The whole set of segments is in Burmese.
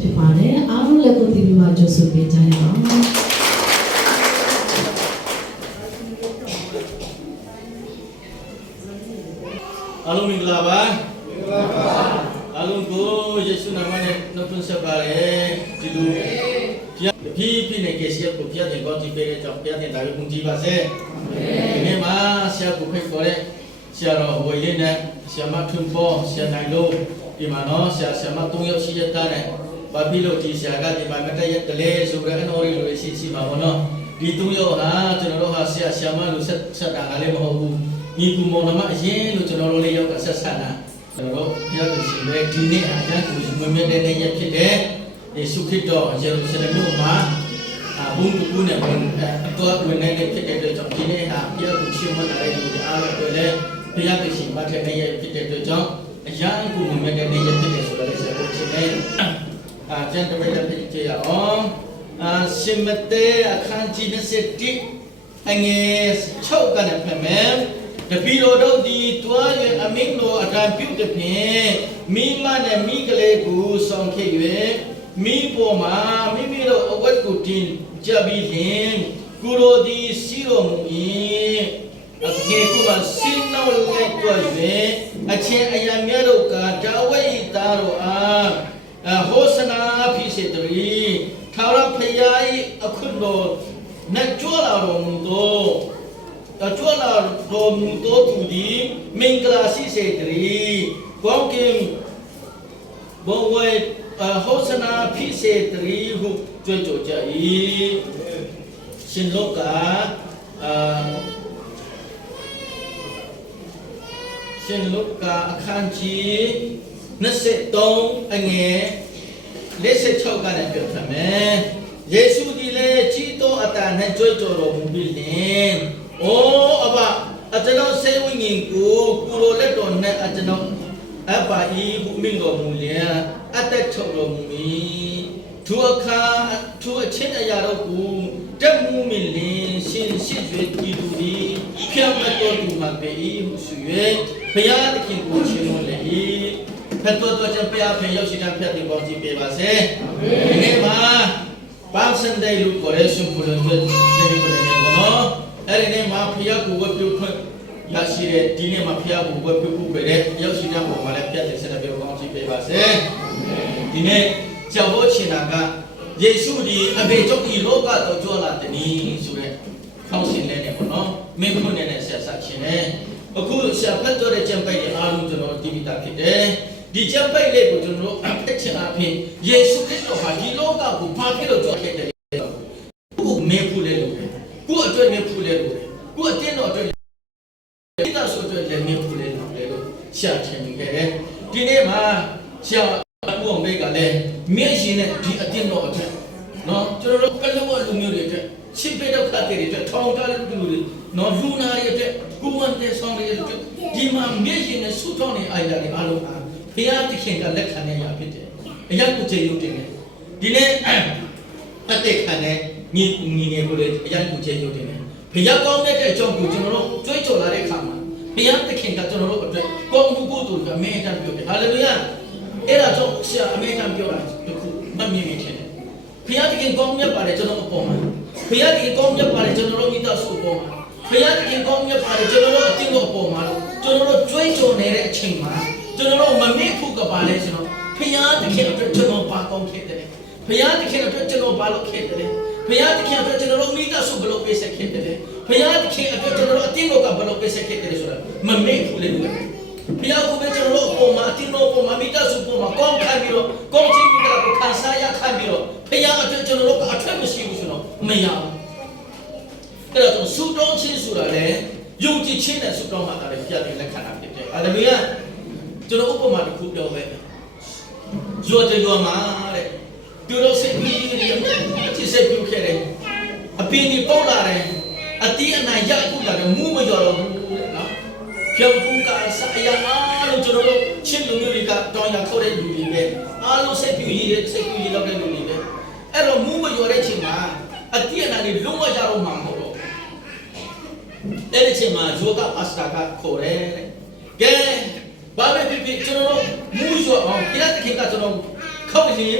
ဖြစ်ပါတယ်အားလုံးလည်းကိုတီဗီမှာကြိုဆိုပေးကြရအောင်အားလုံးမင်္ဂလာပါအားလုံးကိုယေရှုနာမနဲ့နှုတ်ခွန်းဆက်ပါရစေဒီလိုဖြည်းဖြည်းနဲ့ကျေးဇူးကိုပြတဲ့ကောင်းကြီးပေးတဲ့ကြောင့်ပြတဲ့ဒါကိုဘုန်းကြီးပါစေဒီနေ့မှာဆရာကိုဖိတ်ခေါ်တဲ့ဆရာတော်ဝေလင်းနဲ့ဆရာမထွန်းပေါ်ဆရာနိုင်လို့ဒီမှာနော်ဆရာမ3ယောက်ရှိရတဲ့နဲ့ဘာဖြစ်လို့ဒီဆရာကဒီမှာမတက်ရတလဲဆိုတဲ့အနော်ရီလိုရှိပါဘောနော်ဒီ3ယောက်ဟာကျွန်တော်တို့ဟာဆရာမလို့ဆက်တာလည်းမဟုတ်ဘူးညီကူမောင်နှမအရင်လို့ကျွန်တော်တို့လေးယောက်ကဆက်ဆက်တာကျွန်တော်တို့ဘုရားကိုရှင်ပဲဒီနေ့အကျဉ်းကိုမွေးမြဲတဲ့နေ့ဖြစ်တဲ့ယေရှုခရစ်တော်ယေရုရှလင်မြို့မှာဘုန်းကူနဲ့ဘုန်းတော်ဝင်နေတဲ့ဖြစ်တဲ့အတွက်ကြောင့်ဒီနေ့ဟာဘုရားကိုရှင်မလာတဲ့လူတွေအားလုံးတွေလည်းဘုရားကိုရှင်မတဲ့နေ့ဖြစ်တဲ့အတွက်ကြောင့်အရာကိုမွေးမြဲတဲ့နေ့ဖြစ်တယ်ဆိုတော့လည်းဆက်ဖို့ရှင်နေကျန်တဲ့တဲ့ဖြစ်ကြရအောင်ရှင်မတဲ့အခန်းကြီး27အငယ်6ကနေဖတ်မယ်တပီတော်တို့ဒီတွားရအမင်းတော်အတန်ပြုတ်တဲ့ဖြင့်မိမနဲ့မိကလေးကိုဆောင်ခဲ့၍မိပေါ်မှာမိမိတို့အဝတ်ကိုတင်ကြပြီးလျှင်ကိုရိုဒီစီတော်မူ၏အကေကိုပါစင်းနောက်လက်တွား၍အချင်းအယံများတို့ကဒါဝိသားတော်အားဟောစနာဖြစ်စေတည်းထာဝရဘုရား၏အခုတော်နဲ့ကြွလာတော်မူသောကြွလာတော်မူသောသူသည်မင်္ဂလာရှိစေတည်းကောင်းကင်ဘဝဟောစနာဖြစ်စေတည်းဟုကြွကြကြ၏ရှင်လောကအခန်းကြီး23အငယ်46ကနေပြောထားမယ်ယေရှုသည်လည်းကြီးသောအတန်နဲ့ကြွကြော်တော်မူပြီးလျှင်အိုအဘအကျွန်ုပ်ဆေဝိညာဉ်ကိုကိုလိုလက်တော်နဲ့အကျွန်ုပ်အဘဤဟုမိန့်တော်မူလျက်အသက်ချုပ်တော်မူ၏ထိုအခါထိုအချင်းအရာတို့ကိုတက်မှုမင်းလင်ရှင်ရှိ၍ကြည်သူသည်ဖြတ်မတော်သူမှာပေ၏ဟုဆို၍ဘုရားသခင်ကိုချီးမွမ်းလေ၏ဖတ်တော်ကြောင့်ဘုရားဖျရောက်ရှိတဲ့ဖျက်တင်ပေါ်ကြည့်ပေးပါစေဒီနေ့မှာဘာစံတဲ့လူကိုရရှိဖို့လို့ဒီနေ့ပေါ်နေပါတော့အဲ့ဒီနေ့မှာဖျက်ကိုဝတ်ပြုခွင့်ရရှိတဲ့ဒီနေ့မှာဖျက်ကိုဝတ်ပြုဖို့ပဲရောက်ရှိတဲ့ပုံမှာလည်းဖျက်တယ်ဆက်ပြီးတော့ကြည့်ပေးပါစေဒီနေ့ကြောက်ဖို့ချင်တာကယေရှုဒီအဘေကျော်ဒီလောကတော့ကြွလာတဲ့နီးဆိုတဲ့ခေါင်းစဉ်လေးနဲ့ပေါ့နော်မင်းခွန်းနဲ့ဆက်ဆက်ခြင်းနဲ့အခုဆရာဖတ်တော်တဲ့ကျမ်းပိုက်ရဲ့အားလုံးကျွန်တော်ဒီမိတာဖြစ်တယ်ဒီကျမ်းပိုက်လေးကိုကျွန်တော်အဖက်ချင်အဖြစ်ယေရှုခရစ်တော်ဟာဒီလောကကိုဘာဖြစ်လို့ကြွခဲ့တယ်ကိုမေးဖူးလဲလို့ကိုအတွက်မေးဖူးလဲလို့ကိုအတင်းတော်အတွက်ဒီသားဆိုအတွက်လည်းမေးဖူးလဲလို့ရှာချင်ခဲ့တယ်ဒီနေ့မှာဆရာဘုံမေးကလည်းမြင့်ရှင်နဲ့ဒီအတင်းတော်အတွက်နော်ကျွန်တော်တို့ကလောလူမျိုးတွေအတွက်ရှင်းပြတော့ခတ်တဲ့အတွက်ထောင်ထားတဲ့လူတွေနော်လူနာရဲ့အတွက်ကိုဝန်တဲ့ဆောင်ရဲ့အတွက်ဒီမှာမြင့်ရှင်နဲ့ဆူတောင်းနေအိုင်တာတွေအားလုံးအားဘုရားသခင်ကလက်ခံနေရဖြစ်တယ်အရာကိုကျေရုပ်တင်တယ်ဒီနေ့အသက်ခံတဲ့ညီနေကိုလည်းအရာကိုကျေရုပ်တင်တယ်ဘုရားကောင်းတဲ့အကြောင်းကိုကျွန်တော်တို့ကြွေးကြော်လာတဲ့အခါမှာဘုရားသခင်ကကျွန်တော်တို့အတွက်ကောင်းမှုကိုတို့ကအမေတန်ပြောတယ်ဟာလေလုယာအဲ့ဒါကြောင့်ဆရာအမေတန်ပြောတာတခုမမြင်မိတယ်ဘုရားသခင်ကောင်းမြတ်ပါတယ်ကျွန်တော်အပေါ်မှာဘုရားသခင်ကောင်းမြတ်ပါတယ်ကျွန်တော်တို့မိသားစုအပေါ်မှာဘုရားသခင်ကောင်းမြတ်ပါတယ်ကျွန်တော်တို့အတင်းတို့အပေါ်မှာကျွန်တော်တို့ကြွေးကြော်နေတဲ့အချိန်မှာကျွန်တော်တို့မမေ့ဖို့ကပါလဲကျွန်တော်ဘုရားသခင်အတွက်ကျွန်တော်ပါကောင်းခဲ့တယ်ဘုရားသခင်အတွက်ကျွန်တော်ပါလို့ခဲ့တယ်ဘုရားသခင်အတွက်ကျွန်တော်တို့မိသားစုဘလို့ပေးဆက်ခဲ့တယ်ဘုရားသခင်အတွက်ကျွန်တော်တို့အတင်းတို့ကဘလို့ပေးဆက်ခဲ့တယ်ဆိုတာမမေ့ဘူးလေဘုရားကိုပဲကျွန်တော်တို့အပေါ်မှာအတင်းတို့အပေါ်မှာမိသားစုအပေါ်မှာကောင်းခံပြီးတော့ကောင်းချီးပြီးတော့ခံစားရခံပြီးတော့ဘုရားအတွက်ကျွန်တော်တို့ကအထက်မရှိဘူးဆိုတော့မရဘူးအဲ့တော့ဆူတောင်းခြင်းဆိုတာလေယုံကြည်ခြင်းနဲ့ဆူတောင်းမှလည်းပြတဲ့လက္ခဏာဖြစ်တယ်ဟာလေလုယာကျွန်တော်ဥပမာတစ်ခုပြောမယ်ရွာမှာတဲ့သူတို့စိတ်ကြီးတွေအချစ်စိတ်ပြုခဲ့တယ်အပင်တွေပေါက်လာတယ်အတီးအနိုင်ရခုလာတယ်မူးမကြော်တော့ဘူးတဲ့နော်ဖြောင်းကူကအစအရာအားလုံးကျွန်တော်တို့ချင်းလူမျိုးတွေကတောင်းရခေါ်တဲ့လူတွေပဲအားလုံးစိတ်ပြုရည်လောက်တဲ့လူတွေပဲအဲ့တော့မူးမကြော်တဲ့ချိန်မှာအတီးအနိုင်တွေလုံးဝရတော့မှာမဟုတ်တော့အဲ့ဒီချိန်မှာဇိုကပါစတာကခေါ်တယ်ကဲဘာပဲဖြစ်ဖြစ်ကျွန်တော်တို့မူးကြော်အောင်ဘုရားသခင်ကကျွန်တော်ခေါ်ရင်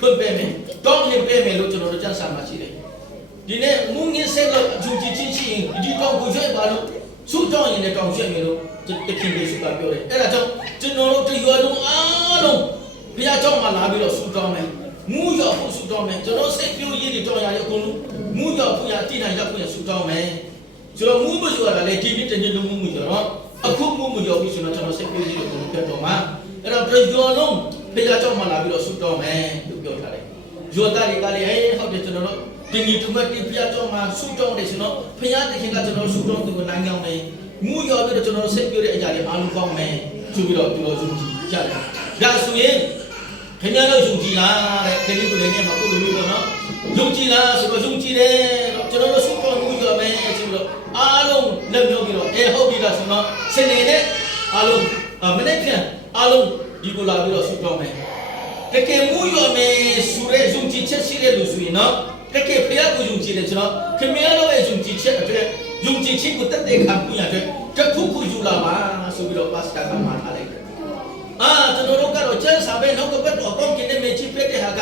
ဖွင့်ပေးမယ်တောင်းရင်ပေးမယ်လို့ကျွန်တော်တို့ကြံစာမှာရှိတယ်ဒီနေ့မူငင်းဆက်လို့အကျူကြီးချင်းရှိရင်ဒီတောင်းကိုရွှေ့ပါလို့စုတောင်းရင်လည်းတောင်းရွှေ့မယ်လို့တခင်ယေရှုကပြောတယ်အဲ့ဒါကြောင့်ကျွန်တော်တို့တရွာလုံးအားလုံးဘုရားကျောင်းမှာလာပြီးတော့စုတောင်းမယ်မူရောက်ဖို့စုတောင်းမယ်ကျွန်တော်စိတ်ပြိုးရည်တွေတောင်းရရအကုန်လုံးမူရောက်ဖို့ရတည်နိုင်ရောက်ဖို့ရစုတောင်းမယ်ဆိုတော့မူမဆိုရတာလေဒီနေ့တနေ့လုံးမူဆိုတော့အခုမူရောက်ပြီဆိုတော့ကျွန်တော်စိတ်ပြိုးရည်တွေကိုပြတ်တော့မှာအဲ့တော့တရွာလုံးဘုရားကျောင်းမှာလာပြီးတော့စုတောင်းမယ်လို့ပြောထားတယ်ရွာသားတွေကလည်းဟုတ်တယ်ကျွန်တော်တို့ဒီနေ့ထုမတိဘုရားကျောင်းမှာစုတောင်းတယ်ဆိုတော့ဘုရားသခင်ကကျွန်တော်စုတောင်းသူကိုနိုင်ကြောင်းမယ်မူရောက်ပြီးတော့ကျွန်တော်စိတ်ပြိုးတဲ့အရာတွေအားလုံးကောင်းမယ်ဆိုပြီးတော့ကျွန်တော်ယုံကြည်ကြတယ်ဒါဆိုရင်ခင်ဗျားတို့ယုံကြည်လားတဲ့ဒီလိုလည်းမှာကိုလိုမျိုးပေါ့နော်ယုံကြည်လားဆိုတော့ယုံကြည်တယ်ကျွန်တော်တို့စုပေါင်းမှုရမယ်ဆိုပြီးတော့အားလုံးလက်ပြောပြီးတော့ဟုတ်ပြီလားဆိုတော့စနေနဲ့အားလုံးမနေ့ပြန်အားလုံးဒီကိုလာပြီးတော့စုပေါင်းမယ်တကယ်မှုရမယ်ဆိုရဲယုံကြည်ချက်ရှိတဲ့လူဆိုရင်နော်တကယ်ဖျားကိုယုံကြည်တယ်ကျွန်တော်ခင်ဗျားတို့ရဲ့ယုံကြည်ချက်အတွက်ယုံကြည်ခြင်းကိုတက်တဲ့ခံမှုရတဲ့တခုခုယူလာပါဆိုပြီးတော့ပါစတာကမှာထားလိုက်တယ်ကျွန်တော်တို့ကတော့ကျန်းစာပဲနောက်ကဘက်တော့ကောင်းကင်နဲ့မေချစ်ပြတဲ့ဟာက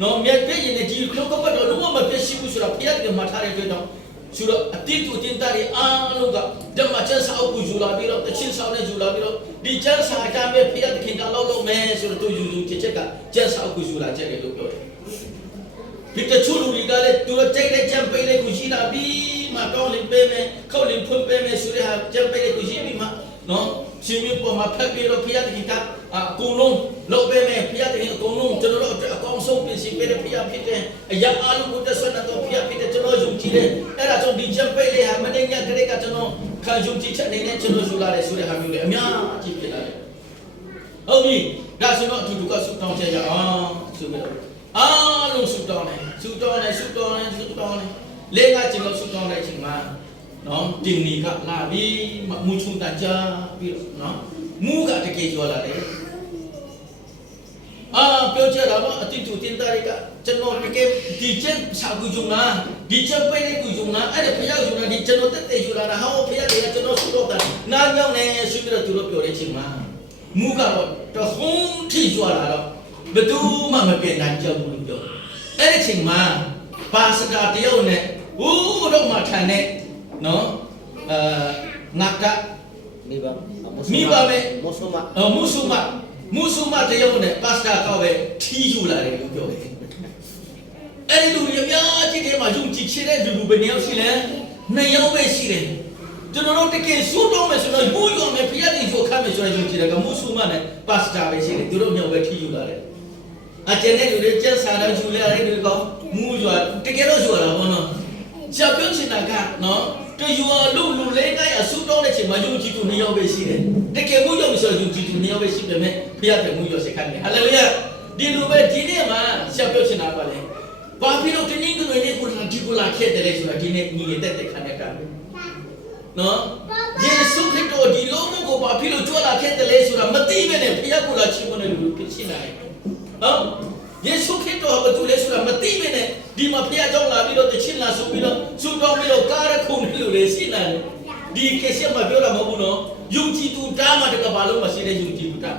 နော်မြတ်ပြည့်ရင်ဒီနောက်ကဘက်တော့လုံးဝမပြည့်ရှိဘူးဆိုတော့ဖျက်တယ်မှာထားတဲ့အတွက်တော့ဆိုတော့အတိတ်ကိုတင်တာတွေအားလုံးကဓမ္မကျန်းစာအုပ်ကိုယူလာပြီးတော့တချင်းဆောင်နဲ့ယူလာပြီးတော့ဒီကျန်းစာကပဲဖျက်တဲ့ခင်ကလောက်လုံးမယ်ဆိုတော့သူယူချက်ကကျန်းစာအုပ်ကိုယူလာချက်တယ်လို့ပြောတယ်ဒီတချို့လူတွေကလည်းသူတို့ကြိုက်တဲ့ကျန်းပိတ်လေးကိုရှိတာပြီးမှတောင်းလင်းပေးမယ်ခောက်လင်းဖွင့်ပေးမယ်ဆိုတဲ့ဟာကျန်းပိတ်လေးကိုရှိပြီးမှနော်ရှင်မြတ်ပေါ်မှာဖက်ပြီးတော့ဖျက်တဲ့ခင်ကအကုန်လုံးလုပ်ပေးမယ်ဖျက်တဲ့ခင်အကုန်လုံးကျွန်တော်တို့အကောင်းဆုံးပြင်ဆင်ပေးတဲ့ဖျက်ဖြစ်တဲ့အရာအလုံးကိုတက်ဆွမ်းတော့ဖျက်ဖြစ်တဲ့ကျွန်တော်ယုံကြည်တယ်အဲ့ဒါကြောင့်ဒီကျန်းပိတ်လေးဟာမနေ့ညကလေးကကျွန်တော်ခံယုံကြည်ချက်အနေနဲ့ကျွန်တော်ယူလာတယ်ဆိုတဲ့ဟာမျိုးတွေအများကြီးဖြစ်လာတယ်ဟုတ်ပြီဒါဆိုတော့အတူတူကဆုတောင်းချက်ရအောင်ဆိုပြီးတော့အားလုံးဆုတောင်းတယ်လေးကကျွန်တော်ဆုတောင်းတဲ့အချိန်မှာနော်တင်နီကလာပြီးမူချုံတကြပြီးတော့နော်မူကတကယ်ကျော်လာတယ်ပြောကြတာတော့အတိတ်တူတင်တာတွေကကျွန်တော်တကယ်ဒီချက်စာကူဂျုံနာဒီချက်ပဲလေးကူဂျုံနာအဲ့ဒါဖျောက်ဂျုံနာဒီကျွန်တော်တက်ယူလာတာဟောဖျက်တယ်ကျွန်တော်ဆုတော့တာနားကြောင်းနေဆွပြီးတော့သူတို့ပြောတဲ့အချိန်မှာမူကတော့တဟုံးထိကျွာလာတော့ဘယ်သူမှမပြေနိုင်ကြဘူးလို့ပြောအဲ့ဒီအချိန်မှာပါစတာတယောက်နဲ့ဟိုးတော့မှထန်တဲ့နော်ငါကမိဘပဲမုဆုမတယောက်နဲ့ပါစတာကောက်ပဲထီးယူလာတယ်လို့ပြောတယ်အဲ့ဒီလူတွေအများကြီးထဲမှာယုံကြည်ချတဲ့လူပဲနှစ်ယောက်ရှိလဲနှစ်ယောက်ပဲရှိတယ်ကျွန်တော်တို့တကယ်စုတော့မယ်ဆိုတော့ဘူးရုံနဲ့ဖျက်တင်ချိုခတ်မယ်ဆိုရင်ယုံကြည်တယ်ကမုဆုမနဲ့ပါစတာပဲရှိတယ်သူတို့မျိုးပဲထီးယူလာတယ်အကျဉ်းတဲ့လူတွေကျက်စာတော့ယူလာတယ်တွေကမူးကြွားတကယ်တော့ယူလာဘောနော်ရှာပြုတ်ချင်တာကနော်တယူအလူလေးကရဆူတော့တဲ့ချိန်မှာယုံကြည်သူနှစ်ယောက်ပဲရှိတယ်တကယ်မှုယုံဆိုယုံကြည်သူနှစ်ယောက်ပဲရှိပေမဲ့ဖျက်တယ်မှုရောစခတ်တယ်ဟာလေလုယာဒီလိုပဲဒီနေ့မှာရှာပြုတ်ချင်တာပါလေဘာဖြစ်လို့ဒီနေ့ကိုလည်းကိုလာဒီကိုလာခဲ့တယ်ဆိုတာဒီနေ့ညီနေတဲ့တဲ့ခန္ဓာကနော်ယေရှုခရစ်တော်ဒီလောကကိုဘာဖြစ်လို့ကြွလာခဲ့တယ်ဆိုတာမသိဘဲနဲ့ဖျက်ကိုလာချီးမွမ်းတဲ့လူဖြစ်ရှိနိုင်ဟုတ်ယေရှုခရစ်တော်ဘာလို့လဲဆိုတာမသိဘဲနဲ့ဒီမှာဖျက်ကြောင်းလာပြီးတော့တချင်းလာဆိုပြီးတော့ဆူတော်ပြီးတော့ကားရခုန်နေလို့လေရှိနိုင်ဒီကိစ္စမှာပြောတာမဟုတ်ဘူးနော်ယုံကြည်သူတားမှတကဘာလုံးမရှိတဲ့ယုံကြည်သူတား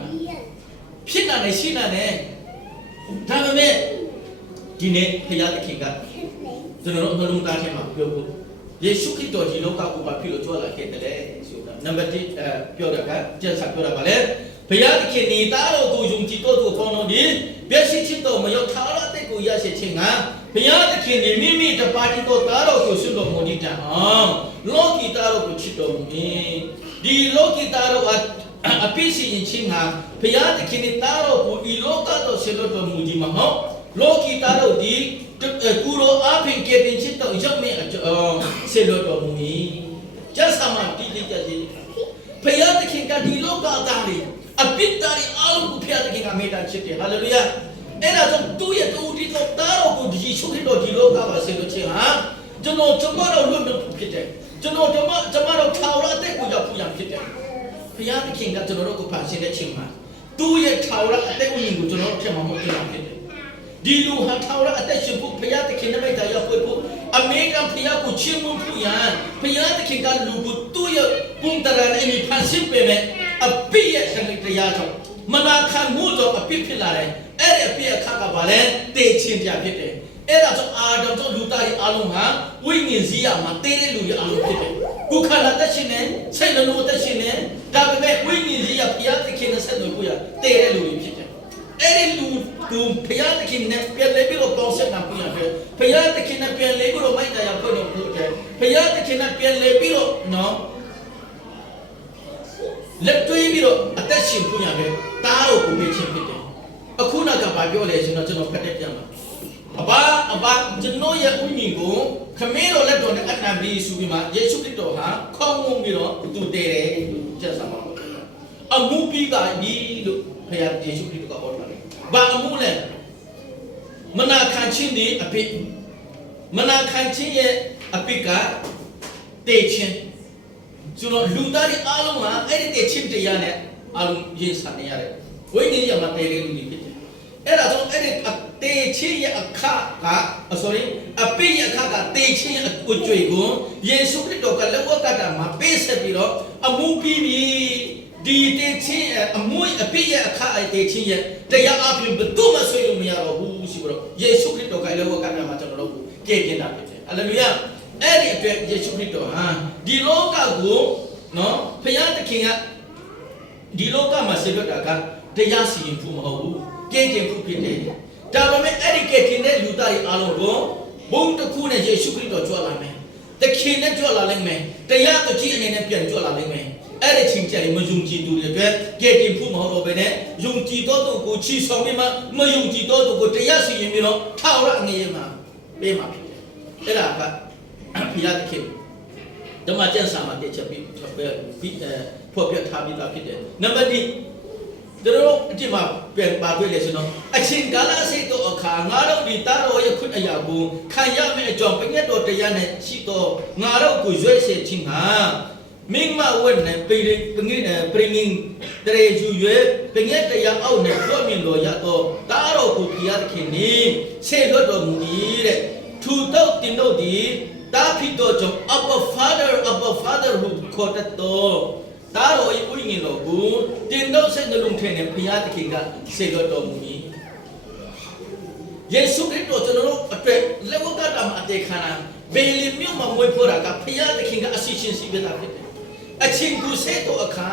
ဖြစ်နိုင်တယ်ရှိနိုင်တယ်ဒါပေမဲ့ဒီနေ့ဖျက်တဲ့ခင်ကကျွန်တော်တို့နှလုံးသားထဲမှာပြောဖို့ယေရှုခရစ်တော်ဒီလောကကိုဘာဖြစ်လို့ကြွလာခဲ့တယ်ဆိုတာနံပါတ်1ပြောတာကကျက်စာပြောတာပါလေဘုရားသခင်နေသားတော်ကိုယုံကြည်တော်သူပေါင်းတော်ဒီမျက်စိချစ်တော်မရောက်ထာဝရအသက်ကိုရရှိခြင်းကဘုရားသခင်နေမိမိတပါးတော်သားတော်ကိုဆွတော်မူနေတတ်အောင်လောကီသားတော်ကိုချစ်တော်မူမည်ဒီလောကီသားတော်အပိစီရင်ခြင်းကဘုရားသခင်နေသားတော်ကိုဒီလောကတော်ဆွတော်မူခြင်းမဟုတ်လောကီသားတော်ဒီကူရောအဖင်ကေတင်ချစ်တော်ရောက်မြဆွတော်မူမည်ကျမ်းစာမှာတိတိကျကျဘုရားသခင်ကဒီလောကသားတွေအပိတ္တာရီအားလုံးကိုဖျက်တဲ့ကမေတ္တာချစ်တယ်ဟာလေလုယာအဲ့ဒါကြောင့်သူ့ရဲ့တူတီတော်တားတော်ကိုဒီရှုခရစ်တော်ဒီလောကမှာဆင်လို့ခြင်းဟာကျွန်တော်တို့လွတ်လို့ဖြစ်တယ်ကျွန်တော်တို့ထာဝရအသက်ကိုရောက်ဖို့ရဖြစ်တယ်ဘုရားသခင်ကကျွန်တော်တို့ကိုဖန်ဆင်းတဲ့ခြင်းမှာသူ့ရဲ့ထာဝရအသက်ကိုကျွန်တော်တို့ထက်မှမဟုတ်ဘူးဖြစ်တယ်ဒီလူဟာထာဝရအသက်ရှင်ဖို့ဘုရားသခင်နဲ့မိတ်တာရောက်ဖို့အမေရိကန်ဘုရားကိုချီးမွမ်းဖို့ရန်ဘုရားသခင်ကလူကိုသူ့ရဲ့ပုံတရာနဲ့ဖန်ဆင်းပေးမယ်အပိရဲ့ဆန္ဒတရားကြောင့်မနာခံမှုတော့အပိဖြစ်လာတယ်အဲ့ဒီ အပြည့်အခါကပါလဲတေချင်းပြဖြစ်တယ်အဲ့ဒါကြောင့်အာဒမ်တို့လူသားတွေအလုံးဟာဝိညာဉ်စည်းရမှာတေးတဲ့လူတွေအလုံးဖြစ်တယ်ကိုယ်ခန္ဓာသက်ရှင်နေစိတ်နှလုံးသက်ရှင်နေဒါပေမဲ့ဝိညာဉ်စည်းရဘုရားသခင်နဲ့ဆက်လို့ကိုရတေးတဲ့လူတွေဖြစ်တယ်အဲ့ဒီလူသူဘုရားသခင်နဲ့ပြန်လဲပြီးတော့ပေါင်းဆက်တာကိုရတယ်ဘုရားသခင်နဲ့ပြန်လဲပြီးတော့မိုက်တရားဖွင့်လို့ဖြစ်တယ်ဘုရားသခင်နဲ့ပြန်လဲပြီးတော့နော်လက်တွေးပြီးတော့အသက်ရှင်ဖို့ရတယ်တားကိုကိုပေးခြင်းဖြစ်တယ်အခုနကဘာပြောလဲဆိုတော့ကျွန်တော်ဖတ်တဲ့ပြန်ပါအဘကျွန်တော်ရဲ့ဥညင်ကိုခမင်းတော်လက်တော်နဲ့အနံပြီးဆိုပြီးမှယေရှုခရစ်တော်ဟာခေါင်းငုံပြီးတော့သူတည်တယ်လို့ကျက်စာပါအမှုပြီးတာဒီလို့ဘုရားယေရှုခရစ်တော်ကဟောတယ်ဘာအမှုလဲမနာခံခြင်းဒီအပိမနာခံခြင်းရဲ့အပိကတေခြင်းဆိုတော့လူသားတွေအားလုံးဟာအဲ့ဒီတေခြင်းတရားနဲ့အားလုံးရင်ဆိုင်နေရတယ်ဝိညာဉ်ရမှာတည်တယ်လူတွေဖြစ်တယ်အဲ့ဒါကြောင့်အဲ့ဒီတေချင်းရဲ့အခါက sorry အပိရဲ့အခါကတေချင်းရဲ့အကျွေကိုယေရှုခရစ်တော်ကလက်ဝတ်ကတာမှာပေးဆက်ပြီးတော့အမှုပြီးပြီဒီတေချင်းအမှုအပိရဲ့အခါအတေချင်းရဲ့တရားအပြင်ဘယ်သူမှဆွေးလို့မရတော့ဘူးရှိတော့ယေရှုခရစ်တော်ကလက်ဝတ်ကတာမှာကျွန်တော်တို့ကဲ့တင်တာဖြစ်တယ်ဟာလေလုယာအဲ့ဒီအတွက်ယေရှုခရစ်တော်ဟာဒီလောကကိုနော်ဘုရားသခင်ကဒီလောကမှာဆေလွတ်တာကတရားစီရင်ဖို့မဟုတ်ဘူးကဲ့တင်ဖို့ဖြစ်တယ်ဒါပေမဲ့အဲ့ဒီကဲ့တင်တဲ့လူသားတွေအားလုံးကိုဘုံတစ်ခုနဲ့ယေရှုခရစ်တော်ကြွလာမယ်တခင်နဲ့ကြွလာလိမ့်မယ်တရားတကြီးအနေနဲ့ပြန်ကြွလာလိမ့်မယ်အဲ့ဒီချင်းကြိုင်မယုံကြည်သူတွေအတွက်ကဲ့တင်ဖို့မဟုတ်တော့ဘဲနဲ့ယုံကြည်တော်သူကိုချီဆောင်ပြီးမှမယုံကြည်တော်သူကိုတရားစီရင်ပြီးတော့ထောက်ရငရေမှာပေးမှာဖြစ်တယ်အဲ့ဒါကဘုရားသခင်ဓမ္မကျမ်းစာမှာတည်ချက်ပြီးဖော်ပြထားပြီးသားဖြစ်တယ်နံပါတ်2တို့ဒီမှာပြန်ပါတွေ့လေဆိုတော့အချင်းကာလစိတ်တော်အခါငါတို့ဒီတာတော်ရဲ့ခွင့်အရာကိုခံရမယ့်အကြောင်းပညတ်တော်တရားနဲ့ရှိတော်ငါတို့ကိုရွေးစေခြင်းဟာမင်းမဝတ်နဲ့ပငင်းတရေယူရွေးပညတ်တရားအောက်နဲ့ပြောမြင်တော်ရတော့တာတော်ကိုဖျားသခင်နေဆေလွတ်တော်မူ၏တဲ့ထူတော့တင်တို့ဒီတာဖြစ်တော်ကြောင့် Abba Father ဟုခေါ်တတ်တော်တာတော်ရဲ့ဝိညာဉ်တော်ကိုတင်တော့စိတ်နှလုံးထဲနဲ့ဘုရားသခင်ကဆေလွတ်တော်မူ၏ယေရှုခရစ်တော်ကျွန်တော်တို့အတွက်လက်ဝတ်ကတာမှာအတေခါနာဘေလီမြို့မှာမွေးဖို့တာကဘုရားသခင်ကအစီရှင်စီပြတာဖြစ်တယ်အချင်းကူဆေတော်အခါ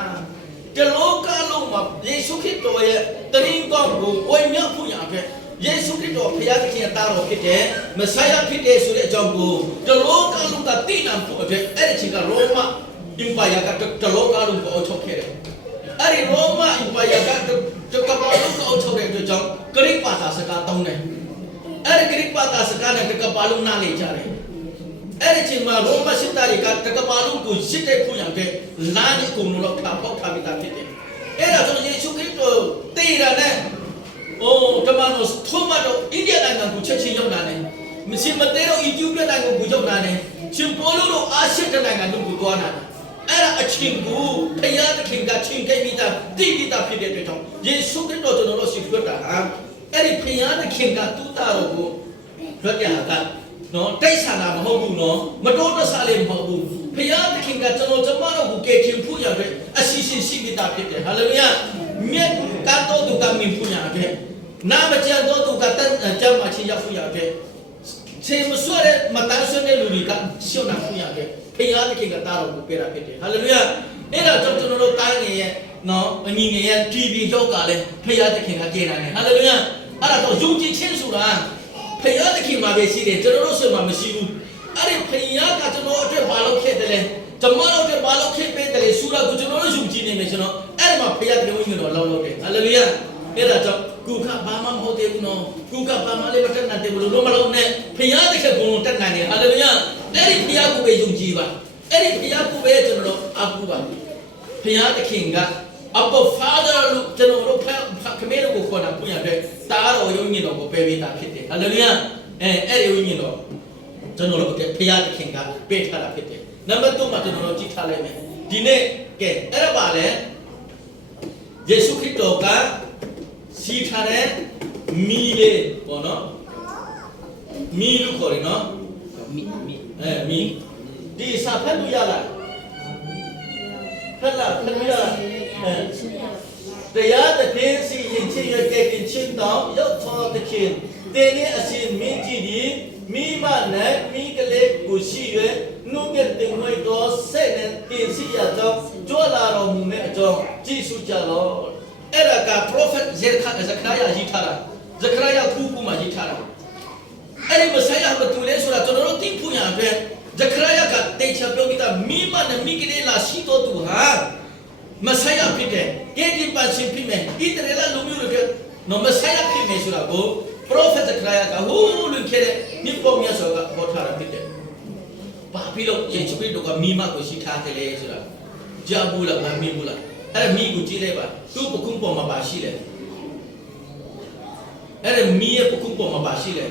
တလောကလုံးမှာယေရှုခရစ်တော်ရဲ့တရင်ကောင်းကိုဝိညာဉ်ဖူးရအတွက်ယေရှုခရစ်တော်ဘုရားသခင်ရဲ့တာတော်ဖြစ်တယ်မဆိုင်ယာဖြစ်တယ်ဆိုတဲ့အကြောင်းကိုတလောကလုံးကသိနာဖို့အတွက်အဲ့ဒီချင်းကရောမအင်ပါယာကတလောကလုံးကိုအုပ်ချုပ်ခဲ့တယ်အဲ့ဒီရောမအင်ပါယာကတကဘာလုံးကိုအုပ်ချုပ်တဲ့အတွက်ကြောင့်ဂရိပါတာစကားတောင်းတယ်အဲ့ဒီဂရိပါတာစကားနဲ့တကဘာလုံးနားလေကြတယ်အဲ့ဒီချင်းမှာရောမစစ်သားတွေကတကဘာလုံးကိုရှစ်တဲ့ဖို့ရတဲ့လမ်းအကုန်လုံးတော့ပေါက်ထားပြီးသားဖြစ်တယ်အဲ့ဒါဆိုယေရှုခရစ်တော်တည်တာနဲ့တမန်တော်ထိုမတော်အိန္ဒိယနိုင်ငံကိုချက်ချင်းရောက်လာတယ်မရှိမသေးတော့အီသီယိုးပြနိုင်ငံကိုရောက်လာတယ်ရှင်ပေါလုတို့အာရှနိုင်ငံတို့ကိုသွားလာတယ်အဲ့ဒါအချင်းကိုဘုရားသခင်ကချင်းခဲ့ပြီးသားတည်ပြီးသားဖြစ်တဲ့အတွက်ကြောင့်ယေရှုခရစ်တော်ကျွန်တော်တို့ရှိခွတ်တာဟာအဲ့ဒီဘုရားသခင်ကသူ့သားတော်ကိုလွတ်ရတာနော်တိတ်ဆန္ဒမဟုတ်ဘူးနော်မတော်တဆလည်းမဟုတ်ဘူးဘုရားသခင်ကကျွန်တော်တို့ကိုကယ်တင်ဖို့ရတဲ့အစီအစဉ်ရှိပြီးသားဖြစ်တယ်ဟာလေလုယာမြတ်ကတော့သူကမြင်ဖို့ရတယ်နာမကျန်တော့သူကတန်ကြမ်းမှချင်းရောက်ဖို့ရတယ်စေမစွရမတန်းဆွတဲ့လူတွေကရှုံနာဖို့ရတယ်ဘုရားသခင်ကတာတော်ကိုပြတာဖြစ်တယ်ဟာလေလုယာအဲ့ဒါကြောင့်ကျွန်တော်တို့တိုင်းနေရဲ့နော်အညီငယ်ရဲ့ TV ရောက်ကလည်းဘုရားသခင်ကကြည်နိုင်တယ်ဟာလေလုယာအဲ့ဒါတော့ယုံကြည်ခြင်းဆိုတာဘုရားသခင်မှာပဲရှိတယ်ကျွန်တော်တို့ဆိုမှမရှိဘူးအဲ့ဒီဘုရားကကျွန်တော်အတွက်ဘာလုပ်ခဲ့တယ်လဲကျွန်တော်တို့အတွက်ဘာလုပ်ခဲ့ပေးတယ်လဲဆိုတာကိုကျွန်တော်တို့ယုံကြည်နေမယ်ကျွန်တော်အဲ့ဒီမှာဘုရားသခင်ဝိညာဉ်တော်လောက်လုပ်တယ်ဟာလေလုယာအဲ့ဒါကြောင့်ကုခဘာမှမဟုတ်သေးဘူးနော်ကုခဘာမှလည်းမတက်နိုင်သေးဘူးလို့မလုပ်နဲ့ဘုရားသခင်ကိုတက်နိုင်တယ်ဟာလေလုယာအဲ့ဒီဘုရားကိုပဲယုံကြည်ပါအဲ့ဒီဘုရားကိုပဲကျွန်တော်တို့အကူပါဘုရားသခင်က Abba Father လို့ကျွန်တော်တို့ခမေတို့ကိုခေါ်တာပြရတဲ့တားတော်ယုံကြည်တော်ကိုပေးပေးတာဖြစ်တယ်ဟာလေလုယာအဲ့ဒီယုံကြည်တော်ကျွန်တော်တို့ဘုရားသခင်ကပေးထားတာဖြစ်တယ်နံပါတ်3မှာကျွန်တော်တို့ကြည့်ထားလိုက်မယ်ဒီနေ့ကဲအဲ့ဒါပါလေယေရှုခရစ်တော်ကစီထားတဲ့မီးလေးပေါ့နော်မီးလို့ခေါ်တယ်နော်မီးဒီစာဖတ်လို့ရလားဖတ်လို့ရလား တရားသဖြင့်စီရင်ချင်းရဲ့ကဲကင်းချင်းတောင်ရောက်သောသဖြင့်တင်းနဲ့အရှင်မင်းကြီးဒီမိမနဲ့မိကလေးကိုရှိ၍နှုတ်နဲ့တင်ဝဲတော်ဆက်နဲ့တင်စီရသောကြွလာတော်မူတဲ့အကြောင်းကြည့်ရှုကြလော့အဲ့ဒါက prophet ဇခရယာရေးထားတာဇခရယာကူမှာရေးထားတာအဲ့ဒီမဆိုင်ယာဘသူလဲဆိုတာကျွန်တော်တို့သိဖို့ရအတွက်ဇခရယာကတေချာပြောပြီးသားမိမနဲ့မိကလေးလာရှိတော်သူဟာမဆိုင်ယာဖြစ်တယ်ကဲဒီပါရှင်ဖြစ်မယ်ဣသရေလလူမျိုးတွေနော်မဆိုင်ယာဖြစ်မယ်ဆိုတာကို prophet ဇခရယာကဟိုးလူခဲ့တဲ့မြစ်ပေါ်မြတ်စွာကဟောထားတာဖြစ်တယ်ဘာဖြစ်လို့ယေရှုခရစ်တော်ကမိမကိုရှိထားတယ်လဲဆိုတာကြားဘူးလားမမြင်ဘူးလားအဲ့ဒါမိကိုကြည့်လိုက်ပါသူ့ပခုံးပေါ်မှာပါရှိတယ်အဲ့ဒါမိရဲ့ပခုံးပေါ်မှာပါရှိတယ်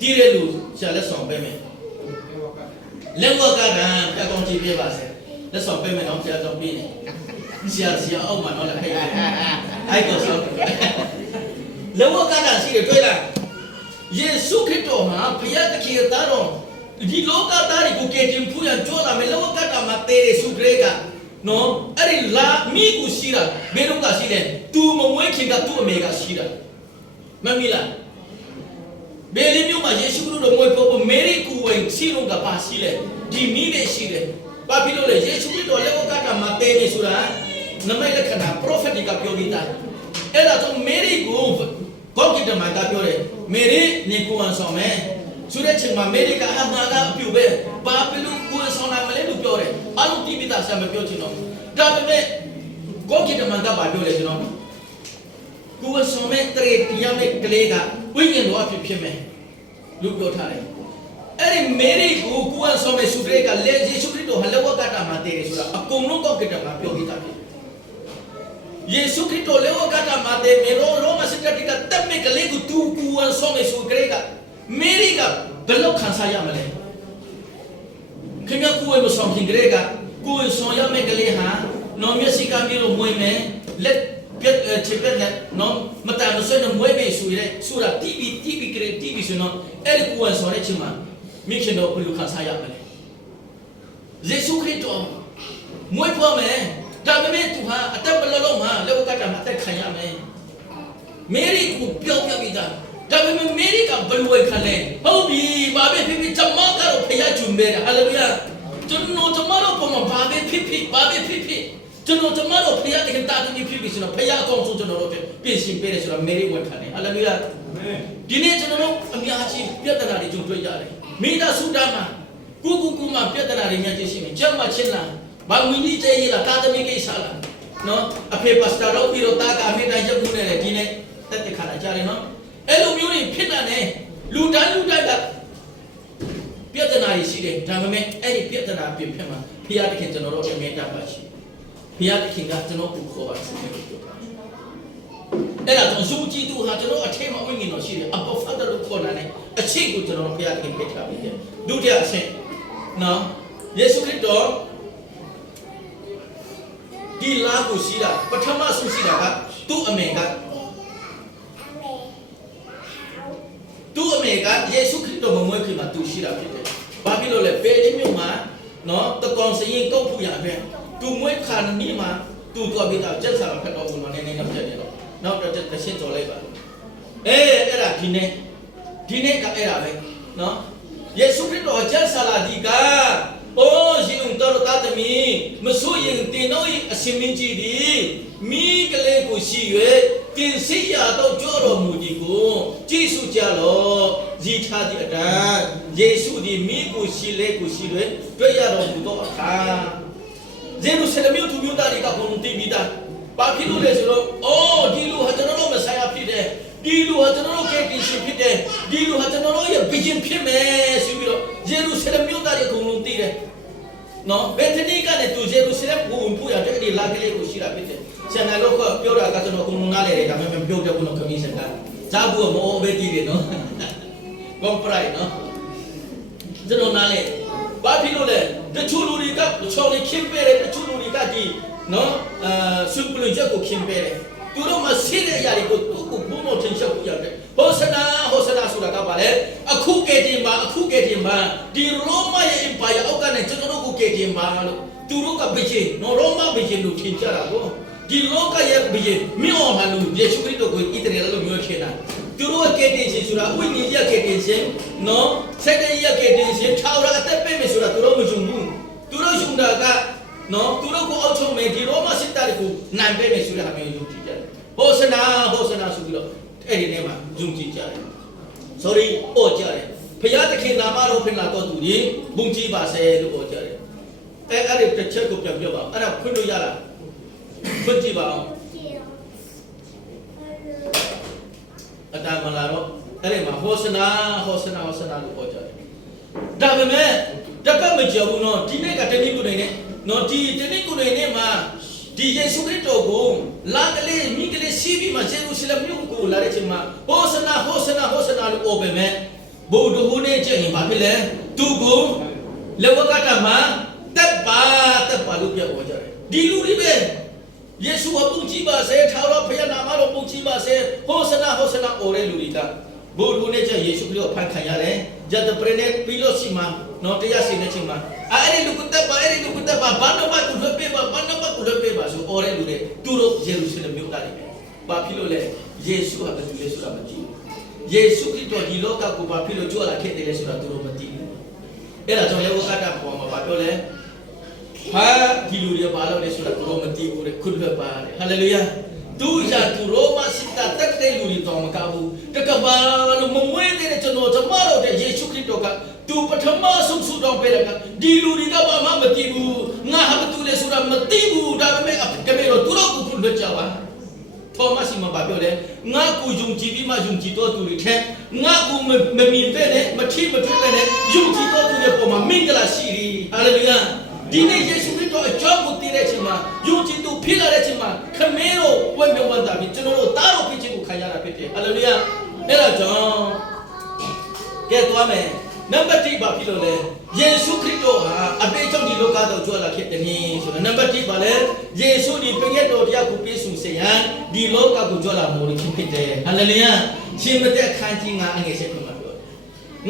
ဒီရလူရှာလက်ဆောင်ပေးမယ်လက်ဝက်ကတည်းကကောင်းကြည့်ပြပါစေလက်ဆောင်ပေးမယ်တော့ဆရာတော်ပြင်းနေဆရာအောက်မှာတော့လည်းဟဲ့အဲ့တော့ဆောက်လက်ဝက်ကတည်းကရှိတယ်တွေ့လားယေရှုခရစ်တော်မှာဘုရားသခင်သားတော်ဒီလောကသားတွေကိုကယ်တင်ဖို့ရကြိုးလာမယ်လောကတာမှာတေးစုဂရေကနော်အဲ့ဒီလာမိကိုရှိတာဘယ်တော့ကရှိတယ်သူမမွေးခင်ကသူ့အမေကရှိတာမမီလားဘယ်လိုမျိုးမှာယေရှုခရစ်တော်မွေးဖို့မေရီကိုဝင်စီလုံးကပါရှိလေဒီမိပဲရှိတယ်ဘာဖြစ်လို့လဲယေရှုခရစ်တော်လောကတာမှာတေးနေဆိုတာနမိတ်လက္ခဏာ prophet ကပြောပြီးသားအဲ့ဒါကြောင့်မေရီကိုကောက်ကီတမန်ကပြောတယ်မေရီနေကိုဝန်ဆောင်မယ်ဆိုတဲ့ချိန်မှာမေရီကအမှားကအပြုတ်ပဲဘာဖြစ်လို့ကိုယ်ဆောင်နိုင်မလဲလို့ပြောတယ်အလုံးတိပိတာဆံမပြောချင်တော့ဒါပေမဲ့ကောက်ကီတမန်ကဘာပြောလဲကျွန်တော်ကိုယ်ဆောင်မဲ့တရေတရားမဲ့ကလေးကဝိညာဉ်တော်အဖြစ်ဖြစ်မယ်လို့ပြောထားတယ်အဲ့ဒီမေရီကိုကိုယ်ဆောင်မဲ့စုရဲကလေယေရှုခရစ်တော်ဟလဝကတာမှာတည်တယ်ဆိုတာအကုန်လုံးကောက်ကီတမန်ပြောပြီးသားဖြစ်ယေရှုခရစ်တော်လေဝကတာမှာတည်မေရောမစစ်တတိကတက်မဲ့ကလေးကိုသူကိုယ်ဆောင်မဲ့စုရဲကမေရီကဘယ်လောက်ခံစားရမလဲခင်ဗျာကိုယ်မဆောင်ခင်ကလေးကကိုယ်ဆောင်ရမယ့်ကလေးဟာနော်မျက်စိကမျိုးလို့မွေးမယ်လက်ပြက်ချစ်တဲ့နော်မတန်မဆွေးနဲ့မွေးမယ်ဆိုရဲဆိုတာတီဗီကလေးတီဗီဆိုနော်အဲ့ဒီကိုယ်ဆောင်တဲ့ချိန်မှာမိခင်တော်ဘယ်လိုခံစားရမလဲယေရှုခရစ်တော်မွေးဖွားမယ်ဒါပေမဲ့သူဟာအသက်ဘယ်လောက်မှလောကတာမှာအသက်ခံရမယ်မေရီကိုပြောပြပြီးသားဒါပေမဲ့မေရီကဘယ်လိုခံလဲဟုတ်ပြီဘာပဲဖြစ်ဖြစ်ကျွန်မကတော့ဖခင်ကျွမ်းမယ်ဟာလေလုယာကျွန်တော်တို့ပုံမှာဘာပဲဖြစ်ဖြစ်ကျွန်တော်တို့ဖခင်တခင်တာတင်ဖြစ်ပြီးဆိုတော့ဖခင်အကောင်ဆုံးကျွန်တော်တို့ပြင်ဆင်ပေးတယ်ဆိုတော့မေရီဝန်ခံတယ်ဟာလေလုယာဒီနေ့ကျွန်တော်တို့အများကြီးပြဿနာတွေကြုံတွေ့ရတယ်မိသားစုသားမှာကိုမှာပြဿနာတွေများကြီးရှိမယ်ကျမချင်းလားဘာမင်းကြီးတဲ့ရလားတာသမီးကိစ္စလားနော်အဖေပါစတာတော့ပြီးတော့တာကအမေတိုင်းရုပ်မှုနဲ့ဒီနေ့တက်တဲ့ခါလာကြတယ်နော်အဲ့လိုမျိုးတွေဖြစ်တာနဲ့လူတန်းကပြဿနာရှိတယ်ဒါပေမဲ့အဲ့ဒီပြဿနာပြင်ဖြစ်မှာဘုရားသခင်ကျွန်တော်တို့အမြဲတမ်းပါရှိဘုရားသခင်ကကျွန်တော်ကိုခေါ်ပါစေအဲ့ဒါကြောင့်ဇူကြည်သူဟာကျွန်တော်အထက်မှာဝိညာဉ်တော်ရှိတယ်အပေါ်ဖတ်တယ်လို့ခေါ်တာနဲ့အချိတ်ကိုကျွန်တော်ဘုရားသခင်ပေးထားပြီးတယ်ဒုတိယအဆင့်နော်ယေရှုခရစ်တော်ဒီလာကိုရှိတာပထမဆုံးရှိတာကသူ့အမေကယေရှုခရစ်တော်မမွေးခင်မှာသူရှိတာဖြစ်တယ်။ဘာဖြစ်လို့လဲ။ဘယ်လိုမျိုးမှာနော်တကောင်စရင်ကုတ်ဖို့ရအတွက်သူမွေးခါနီမှာသူတော့ပြီးတော့ကျက်စာဖတ်တော်ဘူးနော်နည်းနည်းတော့ပြတယ်တော့နောက်တော့တစ်ရှင်းကြော်လိုက်ပါအဲ့ဒါဒီနေ့ကအဲ့ဒါပဲနော်ယေရှုခရစ်တော်ကျက်စာလာဒီကအိုးရှင်တော်သားသမီးမဆိုရင်တင်တော့အရှင်မင်းကြီးဒီမိကလေးကိုရှိ၍တင်စီရတော့ကြောတော်မူဒီကိုကြည့်စုကြလောရည်ထားသည့်အတိုင်းယေရှုဒီမိကိုရှိလေကိုရှိတွေတွေ့ရတော်မူသောအခါယေရုရှလင်မြို့သူမြို့သားတွေကဘုံတည်ပြီးသားဘာဖြစ်လို့လဲဆိုတော့အော်ဒီလူဟာကျွန်တော်တို့မဆိုင်ရာဖြစ်တယ်ဒီလူဟာကျွန်တော်တို့ကယ်တင်ရှင်ဖြစ်တယ်ဒီလူဟာကျွန်တော်တို့ရဲ့ဘီဂျင်ဖြစ်မယ်ဆိုပြီးတော့ယေရုရှလင်မြို့သားတွေအကုန်လုံးတည်တယ်နော်ဘယ်တနည်းကနေသူယေရုရှလင်ကိုဝင်ဖို့ရတဲ့ဒီလာကလေးကိုရှိတာဖြစ်တယ်ဆန်နာလို့ပြောတာကကျွန်တော်အကုန်လုံးနားလေတယ်ဒါပေမဲ့ပြောတဲ့ဘုန်းတော်ခမီးစကားဇာဘူးမောဘယ်တည်တယ်နော်ကွန်ပရိုက်နော်ကျွန်တော်နားလေဘာဖြစ်လို့လဲတချို့လူတွေကချော်နေခင်းပေးတယ်တချို့လူတွေကဒီနော်ဆွန်ပလွန်ချက်ကိုခင်းပေးတယ်သူတို့မှဆေးတဲ့အရာတွေကိုသူ့ကိုဘုံတော်ထင်ရှားပြရတယ်ဟောဆနာဆိုတာကပါလေအခုကဲ တင်ပါအခုကဲတင်ပါဒီရောမရဲ့ empire အောက်ကနေကျွန်တော်တို့ကိုကဲတင်ပါလို့သူတို့ကဘယ်ချင်းနော်ရောမဘယ်ချင်းလို့ထင်ကြတာကိုဒီလောကရဲ့ဘယ်ချင်းမြော်ဟန်လို့ယေရှုခရစ်တော်ကိုဣသရေလလို့မျိုးထင်တာသူတို့ကဲတင်ရှင်ဆိုတာဝိညာဉ်ရကဲတင်ရှင်နော်စက္ကရကဲတင်ရှင်ခြောက်ရအသက်ပေးမယ်ဆိုတာသူတို့မယုံဘူးသူတို့ယုံတာကနော်သူတို့ကိုအောက်ချုံမယ်ဒီရောမစစ်တပ်ကိုနိုင်ပေးမယ်ဆိုတဲ့ဟာမျိုးယုံကြည်ကြတယ်ဟောစနာဆိုပြီးတော့အဲ့ဒီထဲမှာယုံကြည်ကြတယ် sorry အော်ကြတယ်ဖျားသခင်နာမတော်ဖင်လာတော်သူကြီးဘုံကြည်ပါစေလို့အော်ကြတယ်အဲ့ဒီတစ်ချက်ကိုပြန်ပြောပါအဲ့ဒါဖွင့်လို့ရလားဖွင့်ကြည့်ပါအောင်အတားမလာတော့အဲ့ဒီမှာဟောစနာလို့အော်ကြတယ်ဒါပေမဲ့တပတ်မကြောက်ဘူးနော်ဒီနေ့ကတနည်းကိုနေနဲ့နော်ဒီတနည်းကိုနေနဲ့မှာဒီယေရှုခရစ်တော်ကိုလာကလေးမိကလေးစီးပြီးမှယေရုရှလင်မြို့ကိုလာတဲ့ချိန်မှာဟောစနာလို့အော်ပေမဲ့ဘုဒ္ဓဟူနဲ့ကျရင်ဘာဖြစ်လဲသူကိုလဝကတမှာတပ်ပါလို့ပြောကြတယ်ဒီလူတွေပဲယေရှုအပုံကြည့်ပါစေထာဝရဘုရားနာမတော်ပုံကြည့်ပါစေဟောစနာအော်တဲ့လူတွေကဘုဒ္ဓဟူနဲ့ကျယေရှုခရစ်တော်ဖန်ခံရတယ်ဂျတ်ပရနေပီလိုစီမာနော်တရားစီနေချိန်မှာအဲ့ဒီလူကတပ်ပါဘာနမကူလွတ်ပေးပါဆိုအော်တဲ့လူတွေသူတို့ယေရုရှလင်မြို့သားတွေပဲဘာဖြစ်လို့လဲယေရှုဟာဘယ်သူလဲဆိုတာမသိဘူးယေရှုခရစ်တော်ဒီလောကကိုဘာဖြစ်လို့ကြွလာခဲ့တယ်လဲဆိုတာသူတို့မသိဘူးအဲ့ဒါကြောင့်လေဝကတာပေါ်မှာဘာပြောလဲဟာဒီလူတွေဘာလို့လဲဆိုတာသူတို့မသိဘူးလေခုလွတ်ပါတယ်ဟာလေလုယာသူရသူရောမစစ်တာတက်တဲ့လူတွေတော့မကဘူးတကဘာလို့မမွေးတဲ့ကျွန်တော်တို့တဲ့ယေရှုခရစ်တော်ကသူပထမဆုံးဆူတောင်းပေးတယ်ကဒီလူတွေကဘာမှမသိဘူးငါဟာဘာတူလဲဆိုတာမသိဘူးဒါပေမဲ့ကမေလို့သူတို့ကိုဖွင့်လွှတ်ကြပါသောမတ်စီမဘာပြောလဲငါကိုယုံကြည်ပြီးမှယုံကြည်တော်သူတွေထဲငါကိုမမြင်ပဲနဲ့မထိမထွက်ပဲနဲ့ယုံကြည်တော်သူတွေပေါ်မှာမင်္ဂလာရှိသည်ဟာလေလုယာဒီနေ့ယေရှုခရစ်တော်အကြောင်းကိုသိတဲ့ချိန်မှာယုံကြည်သူဖြစ်လာတဲ့ချိန်မှာခမင်းတို့ဝတ်မြဝတ်တာပြီးကျွန်တော်တို့တားတော်ဖြစ်ခြင်းကိုခံရတာဖြစ်တယ်ဟာလေလုယာအဲ့ဒါကြောင့်ကဲသွားမယ်နံပါတ်1ဘာဖြစ်လို့လဲယေရှုခရစ်တော်ဟာအပေကြောင့်ဒီလောကတော်ကြွလာခဲ့တယ်ဆိုတော့နံပါတ်2ဘာလဲယေရှုဒီပငယ်တော်တရားကိုပြည့်စုံစေရန်ဒီလောကကိုကြွလာမို့လို့ဖြစ်တယ်ဟာလေလုယာရှင်မသက်ခန်းကြီးငါအငယ်ချက်မှာပြော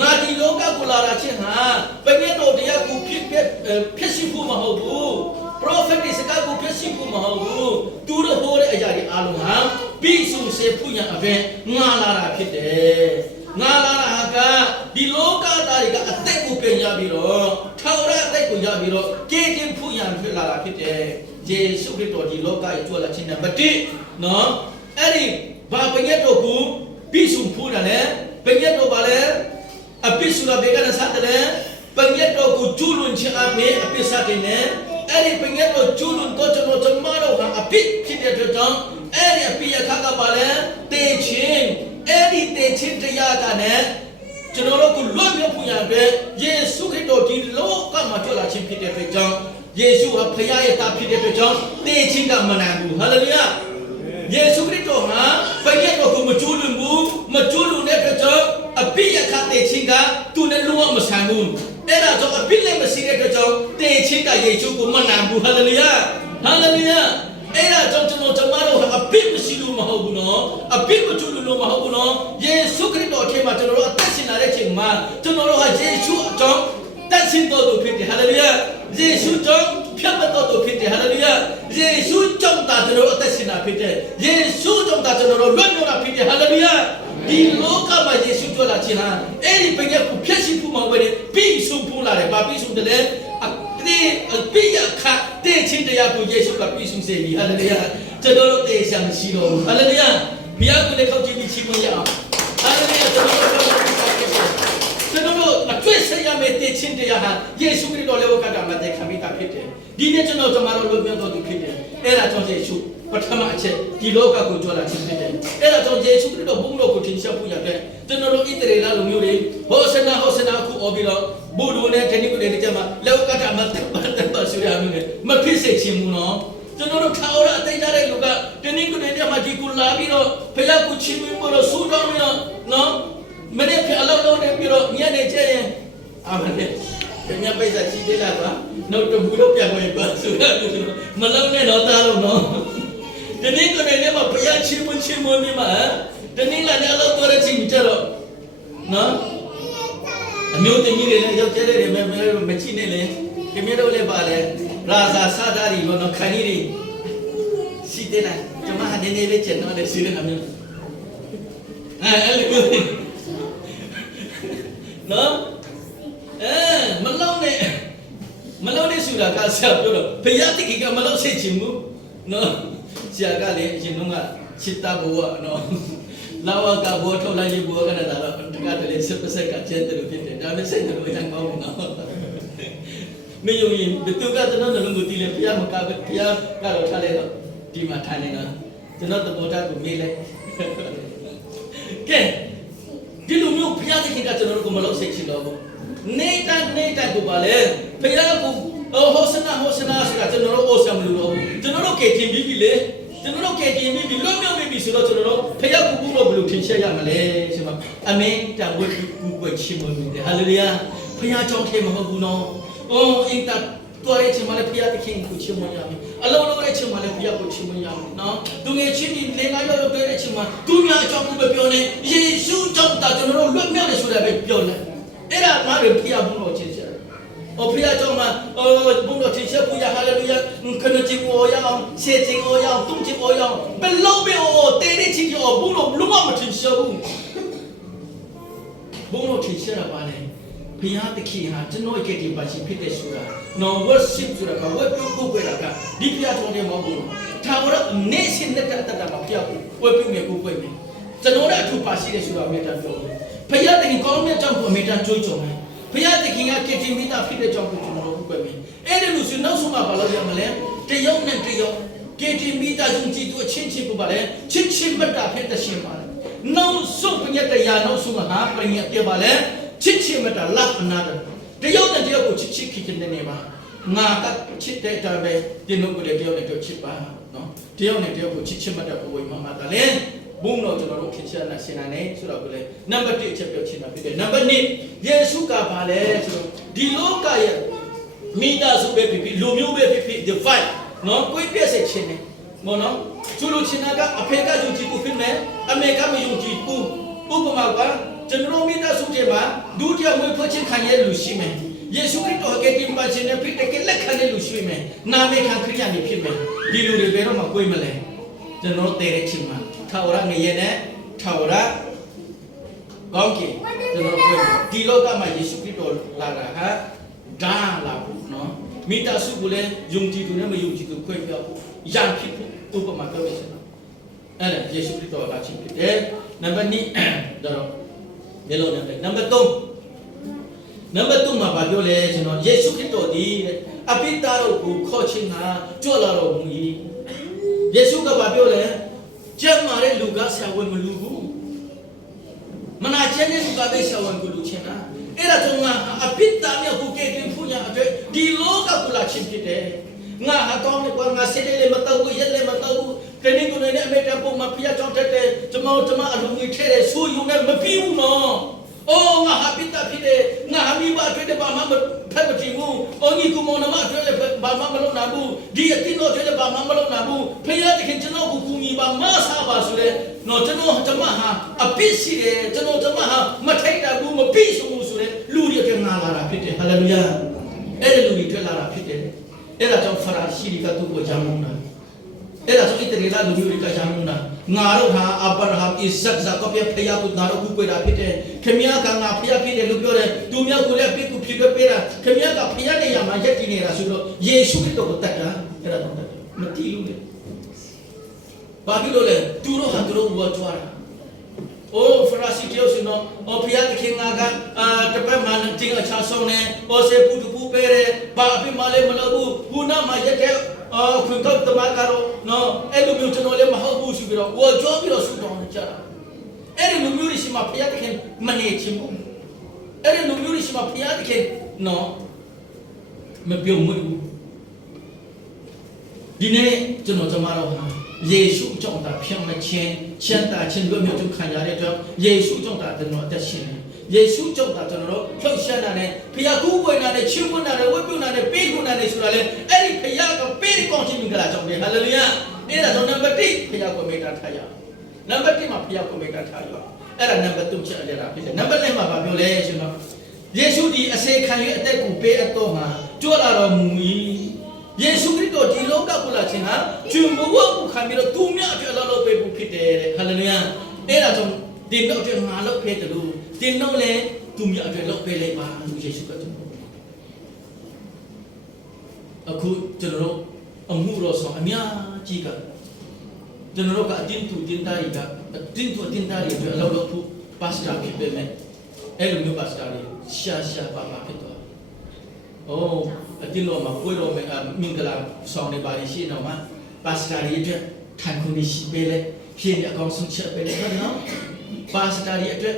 ငါဒီလောကကိုလာတာချင်းဟာပငယ်တော်တရားကိုဖြစ်ရှိဖို့မဟုတ်ဘူး prophet စကားကိုဖြစ်ရှိဖို့မဟုတ်ဘူးသူတို့ဟောတဲ့အရာတွေအားလုံးဟာပြည့်စုံစေဖို့ရန်အပြင်ငါလာတာဖြစ်တယ်ငါလာတာကဒီလောကသားတွေကအသက်ကိုပြင်ရပြီးတော့ထာဝရအသက်ကိုရပြီးတော့ကြည်တင်ဖို့ရန်ဖြစ်လာတာဖြစ်တယ်ယေရှုခရစ်တော်ဒီလောကရဲ့ကြွလာခြင်းနံပါတ်1နော်အဲ့ဒီဘာပညတ်တော်ကိုပြည့်စုံဖို့တယ်ပညတ်တော်ပါလဲအပိစုလာဘေကနစတဲ့ပညတ်တော်ကိုကျူးလွန်ခြင်းအပြင်အပိစတဲ့နဲ့အဲ့ဒီပညတ်တော်ကျူးလွန်တော့ကျွန်တော်တို့ကအပိဖြစ်တဲ့အတွက်ကြောင့်အဲ့ဒီအပိယခါကပါလဲတေချင်းအဲ့ဒီတေချင်းတရားကနဲ့ကျွန်တော်တို့ကိုလွတ်မြောက်ဖို့ရတဲ့ယေရှုခရစ်တော်ဒီလောကမှာကြွလာခြင်းဖြစ်တဲ့အတွက်ကြောင့်ယေရှုဟာဖခင်ရဲ့သားဖြစ်တဲ့အတွက်ကြောင့်တေချင်းကမနိုင်ဘူးဟာလေလုယာယေရှုခရစ်တော်ဟာပညတ်တော်ကိုမကျူးလွန်ဘူးမကျူးလွန်တဲ့အတွက်ကြောင့်အပိယခတေချင်းကသူနဲ့လုံးဝမဆိုင်ဘူးအဲ့ဒါကြောင့်အပိလည်းမရှိတဲ့အတွက်ကြောင့်တေချင်းကယေရှုကိုမနိုင်ဘူးဟာလေလုယာအဲ့ဒါကြောင့်ကျွန်တော်တို့အပိမရှိလို့မဟုတ်ဘူးနော်အပိမကျူးလို့မဟုတ်ဘူးနော်ယေရှုခရစ်တော်အထက်မှာကျွန်တော်တို့အသက်ရှင်လာတဲ့ချိန်မှာကျွန်တော်တို့ဟာယေရှုအကြောင်းတက်ရှင်တော်သူဖြစ်တယ်ဟာလေလုယာယေရှုကြောင့်ဖြတ်မတော်သူဖြစ်တယ်ဟာလေလုယာယေရှုကြောင့်တာကျွန်တော်တို့အသက်ရှင်လာဖြစ်တယ်ယေရှုကြောင့်တာကျွန်တော်တို့လွတ်မြောက်လာဖြစ်တယ်ဟာလေလုယာဒီလောကမှာယေရှုကြွလာခြင်းဟာအဲ့ဒီပညာကိုဖြည့်ရှိဖို့မဟုတ်ဘဲပြီးဆုံးဖို့လာတယ်ဘာပြီးဆုံးတယ်လဲအပိယခတဲ့ချင်းတရားကိုယေရှုကပြည့်စုံစေပြီဟာလေလုယာကျွန်တော်တို့တေချာမရှိတော့ဘူးဟာလေလုယာဘုရားကိုလည်းခောက်ကြည့်ပြီးချီးမွမ်းရအောင်ဟာလေလုယာကျွန်တော်တို့အတွေ့ဆက်ရမယ့်တေချင်းတရားဟာယေရှုခရစ်တော်လည်းဝကတာမှာတည်ခံပြီးသားဖြစ်တယ်ဒီနေ့ကျွန်တော်တို့လွတ်မြောက်တော်သူဖြစ်တယ်အဲ့ဒါကြောင့်ယေရှုပထမအချက်ဒီလောကကိုကြွလာခြင်းဖြစ်တယ်အဲ့ဒါကြောင့်ယေရှုခရစ်တော်ဘုန်းတော်ကိုထင်ရှားဖို့ရတဲ့ကျွန်တော်တို့ဣသရေလလူမျိုးတွေဟောစနာခုအော်ပြီးတော့ဘုဒ္ဓနဲ့တဏိကိုတွေကြမှာလောကတာမှာတက်ပါဆိုရအောင်နဲ့မဖြစ်စေချင်ဘူးနော်ကျွန်တော်တို့ထာဝရအသိကြတဲ့လူကတဏိကိုတွေမှာဒီကိုလာပြီးတော့ဖယားကိုချီးမွမ်းဖို့တော့ဆူတောင်းပြီးတော့နော်မနေ့ကအလောက်လုံးနေပြီးတော့ညနေကျရင်အာမင်ခင်ဗျာပိတ်စားချီးသေးလားကွာနောက်တော့ဘူးတော့ပြန်ဝင်ပါဆိုတော့မလုံးနဲ့တော့တားလို့နော်တနေ့ကိုနေမှာဘုရားချီးမွမ်းပြီးမှတနေ့လာတဲ့အလောက်တော်တဲ့ချိန်ကြတော့နော် မချိနဲ့လေခင်ဗျားတို့လည်းပါလေရာဇာစာဒါရီဘောနော်ခဏီရီစီတဲ့လားကျွန်မဟာနေနေလေးကျန်တော့လေစီးနေတာမျိုးအဲ့လိုနော်မလုံးနဲ့ဆိုတာကဆရာပြောတော့ဘုရားတခင်ကမလုံးစိတ်ချင်ဘူးနော်ဆရာကလည်းအရင်ကစိတ်တာဘဝနော်လာဝကဘောထောက်လိုက်ဘောကလည်းဒါတော့တကတည်းကစပစက်ကကျဲတယ်လို့ဖြစ်တယ်ဒါနဲ့စိတ်တယ်လို့ဟန်ကောင်းဘူးနော်မယုံရင်ဘယ်သူကကျွန်တော်တို့ကိုတီးလဲဘုရားမကဘုရားကတော့ထားလိုက်တော့ဒီမှာထိုင်နေတာကျွန်တော်သဘောထားကိုမေးလိုက်ကဲဒီလိုမျိုးဘုရားသခင်ကကျွန်တော်တို့ကိုမလုံးစိတ်ချင်တော့ဘူးနေတာကိုပါလေဘုရားကိုဟောစနာဆိုတာကျွန်တော်တို့အိုဆမ်လို့တော့ကျွန်တော်တို့ကတင်ပြီးပြီလေကျွန်တော်တို့ကတင်ပြီးပြီလုံးမြောက်ပြီဆိုတော့ကျွန်တော်တို့ဘုရားကိုဘုလို့ဘယ်လိုထင်ရှားရမလဲဆိုတော့အမင်းတန်ဝတ်ကူကွယ်ချီးမွမ်းတယ်ဟာလေလုယာဘုရားကြောင့်ထဲမဟုတ်ဘူးနော်အင်တာတော်ရဲ့ချင်မလေးဘုရားသခင်ကိုချီးမွမ်းရမယ်အလုံးလုံးရဲ့ချင်မလေးဘုရားကိုချီးမွမ်းရမယ်နော်သူငယ်ချင်းဒီလေငါရောက်တဲ့ချင်မသူများအကြောင်းကိုပဲပြောနေယေရှုကြောင့်တာကျွန်တော်တို့လွတ်မြောက်တယ်ဆိုတာပဲပြောနေအဲ့ဒါမှလည်းဘုရားဘုလို့ချင်ရှာဘုရားကြောင့်မှဘုလို့ချင်ရှာဘုရားဟာလေလုယာခဏချင်းကိုရအောင်ရှေ့ချင်းကိုရအောင်တုံးချင်းကိုရအောင်ဘယ်လုံးပဲတဲတဲ့ချင်းကိုဘုလို့ဘလို့မထင်ရှာဘူးဘုလို့ထင်ရှာပါလေဘုရားသခင်ဟာကျွန်တော်ရဲ့ဒီပါရှိဖြစ်တဲ့ဆိုတာနော် worship ဆိုတာကဝတ်ပြုဖို့ပဲလားကဒီဘုရားတော်ရဲ့မဟုတ်ဘူးဒါကတော့နေရှင်နဲ့တတ်တာမပြောဘူးဝတ်ပြုနေကိုပဲကျွန်တော်တို့အထူးပါရှိတဲ့ဆိုတာမြတ်တာပြောဘုရားသခင်ကောင်းမြတ်ကြောင့်ကိုအမေတန်းကြွေးကြော်မယ်ဘုရားသခင်ကကတိမိတာဖြစ်တဲ့ကြောင့်ကိုကျွန်တော်တို့ပဲမယ်အဲ့ဒီလိုဆိုနောက်ဆုံးမှာဘာလို့ရမလဲတရုတ်နဲ့တရုတ်ကတိမိတာယုံကြည်သူအချင်းချင်းကိုပါလေချစ်ချင်းမတာဖြစ်တဲ့ရှင်ပါလေနောက်ဆုံးပညတ်တရားနောက်ဆုံးမှာပညတ်ပြပါလေချစ်ချင်းမတာလပ်နာတယ်တရုတ်နဲ့တရုတ်ကိုချစ်ခင်နေပါငါကချစ်တဲ့တာပဲဒီလိုကိုလည်းတရုတ်နဲ့ချစ်ပါနော်တရုတ်နဲ့တရုတ်ကိုချစ်ချင်းမတာကိုဝေမမှာတာလေဘုံတော့ကျွန်တော်တို့ခင်ရှာနာရှင်နာနေဆိုတော့ကိုလေနံပါတ်1အချက်ပြောချင်တာဖြစ်တယ်နံပါတ်2ယေရှုကပါလေဆိုတော့ဒီလောကရဲ့မိသားစုပဲဖြစ်ဖြစ်လူမျိုးပဲဖြစ်ဖြစ် divide နော်ကိုယ်ပြည့်စက်ခြင်းနဲ့မော်နော်သူတို့ချင်းကအဖေကယုံကြည်ကိုဖြစ်မယ်အမေကမယုံကြည်ဘူးဥပမာကကျွန်တော်မိသားစုတွေမှာဒုတိယဝေဖွဲ့ခြင်းခံရလူရှိမယ်ယေရှုခရစ်တော်ကတင်ပါခြင်းနဲ့ဖြစ်တဲ့လက်ခံတဲ့လူရှိမယ်နာမည်ခံခရစ်ယာန်တွေဖြစ်မယ်ဒီလူတွေဘယ်တော့မှကိုယ်မလဲကျွန်တော်တဲတဲ့ချင်းမှာထာဝရငရဲနဲ့ထာဝရကောင်းကင်ကျွန်တော်ပြောဒီလောကမှာယေရှုခရစ်တော်လာတာဟာဒါလာဘူးနော်မိသားစုကိုလည်းယုံကြည်သူနဲ့မယုံကြည်သူခွဲပြဖို့ရန်ဖြစ်ဖို့ဥပမာပြောရစီအဲ့ဒါယေရှုခရစ်တော်လာခြင်းဖြစ်တယ်နံပါတ်2တော့ဒီလိုနံပါတ်3မှာဘာပြောလဲကျွန်တော်ယေရှုခရစ်တော်ဒီအပိတာတို့ကိုခေါ်ခြင်းဟာကြွလာတော်မူ၏ယေရှုကဘာပြောလဲကျမ်းမာတဲ့လူကဆရာဝန်မလူဘူးမနာကျမ်းတဲ့လူကပဲဆရာဝန်ကိုလူချင်တာအဲ့ဒါကြောင့်ငါအပိတာမြောက်ကိုကဲတင်ဖူးရအတွက်ဒီလောကကိုလာချင်းဖြစ်တယ်ငါဟာကောင်းတဲ့ကွာငါစတဲ့လေမတော့ဘူးရက်လေမတော့ဘူးတနေ့ကိုလည်းအမေတပုံမှာဖျက်ကြောင်းတက်တယ်ကျွန်တော်အလုံးကြီးထဲတယ်ဆူယူနဲ့မပြီးဘူးနော်အိုးငါဟာပိတာဖြစ်တယ်ငါဟာမိဘအတွက်ဘာမှမဖက်မကြည့်ဘူးအိုးကြီးကမောင်နှမအတွက်လည်းဘာမှမလုပ်နိုင်ဘူးဒီအတင်းတို့အတွက်လည်းဘာမှမလုပ်နိုင်ဘူးဖခင်တခင်ကျွန်တော်ကိုကူညီပါမဆာပါဆိုတဲ့နော်ကျွန်တော်ဟာအပစ်ရှိတယ်ကျွန်တော်ဟာမထိုက်တာဘူးမပြီးဘူးဆိုတဲ့လူတွေကငါလာတာဖြစ်တယ်ဟာလေလုယာအဲ့ဒီလူတွေထွက်လာတာဖြစ်တယ်အဲ့ဒါကြောင့်ဖရာရှိတွေကသူ့ကိုဂျမ်းမုန်းတာအဲ့ဒါဆိုဣသရေလလူမျိုးတွေကဂျမ်းမုန်းတာငါတို့ဟာအာဗြဟံဣဇက်ဇာကောဖျားဖျားကိုငါတို့ကိုကြွတာဖြစ်တယ်ခင်ဗျားကငါဖျားဖြစ်တယ်လို့ပြောတယ်သူများကိုလည်းပြစ်ကိုဖြစ်ပေးတာခင်ဗျားကဖျားနေရမှာရက်တည်နေတာဆိုတော့ယေရှုခရစ်တော်ကိုတတ်တာအဲ့ဒါတော့မတီးလို့လေဘာဖြစ်လို့လဲသူတို့ဟာသူတို့ဝတ်ကြွားတာအိုးဖရာစီတယောက်စနော်အော်ဖျားတခင်ငါကတပတ်မှတင်အချဆောင်နေအော်စေပူတူပူပေးတယ်ဘာအပြစ်မလဲမလုပ်ဘူးခုနမှရက်တဲ့ခွန်တော့တမကတော့နော်အဲ့လိုမျိုးကျွန်တော်လည်းမဟုတ်ဘူးရှိပြီးတော့ဝါကြောပြီးတော့ဆူတောင်းကြတာအဲ့ဒီလူမျိုးတွေရှိမှဖျားတခင်မနေချင်ဘူးအဲ့ဒီလူမျိုးတွေရှိမှဖျားတခင်နော်မပြုံးဘူးဒီနေ့ကျွန်တော်တို့ဟာယေရှုကြောင့်တာဖြောင်းမခြင်းချမ်းသာခြင်းတို့မျိုးတို့ခံရတဲ့အတွက်ယေရှုကြောင့်တာကျွန်တော်အသက်ရှင်တယ်ယေရှုကြောင့်တာကျွန်တော်တို့ဖြောက်ရှက်တာနဲ့ဖျားကူးပွင့်တာနဲ့ချီးမွမ်းတာနဲ့ဝတ်ပြုတာနဲ့ပေးခွင့်တာနဲ့ဆိုတာလေအဲ့ဒီဖျားကပေးတဲ့ကောင်းခြင်းမင်္ဂလာကြောင့်ပဲဟာလေလုယာအဲ့ဒါဆိုနံပါတ်1ဖျားကိုမေတ္တာထားရနံပါတ်1မှာဖျားကိုမေတ္တာထားရအဲ့ဒါနံပါတ်3ချက်အကြတာဖြစ်တယ်နံပါတ်4မှာဗာပြောလဲရှင်တော် ယေရှုဒီအစေခံရအသက်ကိုပေးအပ်တော့မှာကြွလာတော်မူ၏ယေရှုခရစ်တော်ဒီလောကကိုလာခြင်းဟာကျွမ်းဘဝကိုခံပြီးတော့သူမြတ်အတွက်အလောလောပေးဖို့ဖြစ်တယ်တဲ့ဟာလေလုယာအဲ့ဒါကြောင့်ဒီတော့အတွက်ငါလောက်ပေးတယ်လို့ဒီတော့လည်းသူမြတ်အတွက်လောက်ပေးလိုက်ပါလို့ယေရှုကကျွန်တော်အခုကျွန်တော်တို့အမှုတော်ဆောင်အများကြီးကကျွန်တော်တို့ကအတင်းတူတင်းသားတွေကအတင်းတူတင်းသားတွေအတွက်အလောလောဖို့ပါစတာဖြစ်ပေမဲ့အဲ့လိုမျိုးပါစတာတွေရှာပါဖြစ်သွား။အိုးအတင်းတော်မှာပွဲတော်မှာမင်္ဂလာဆောင်နေပါလိမ့်ရှိတော့မှာပါစတာတွေအတွက်ထိုင်ခုန်ရှိပေးလေဖြစ်နေအကောင်းဆုံးချက်ပေးလေဟုတ်နော်။ပါစတာတွေအတွက်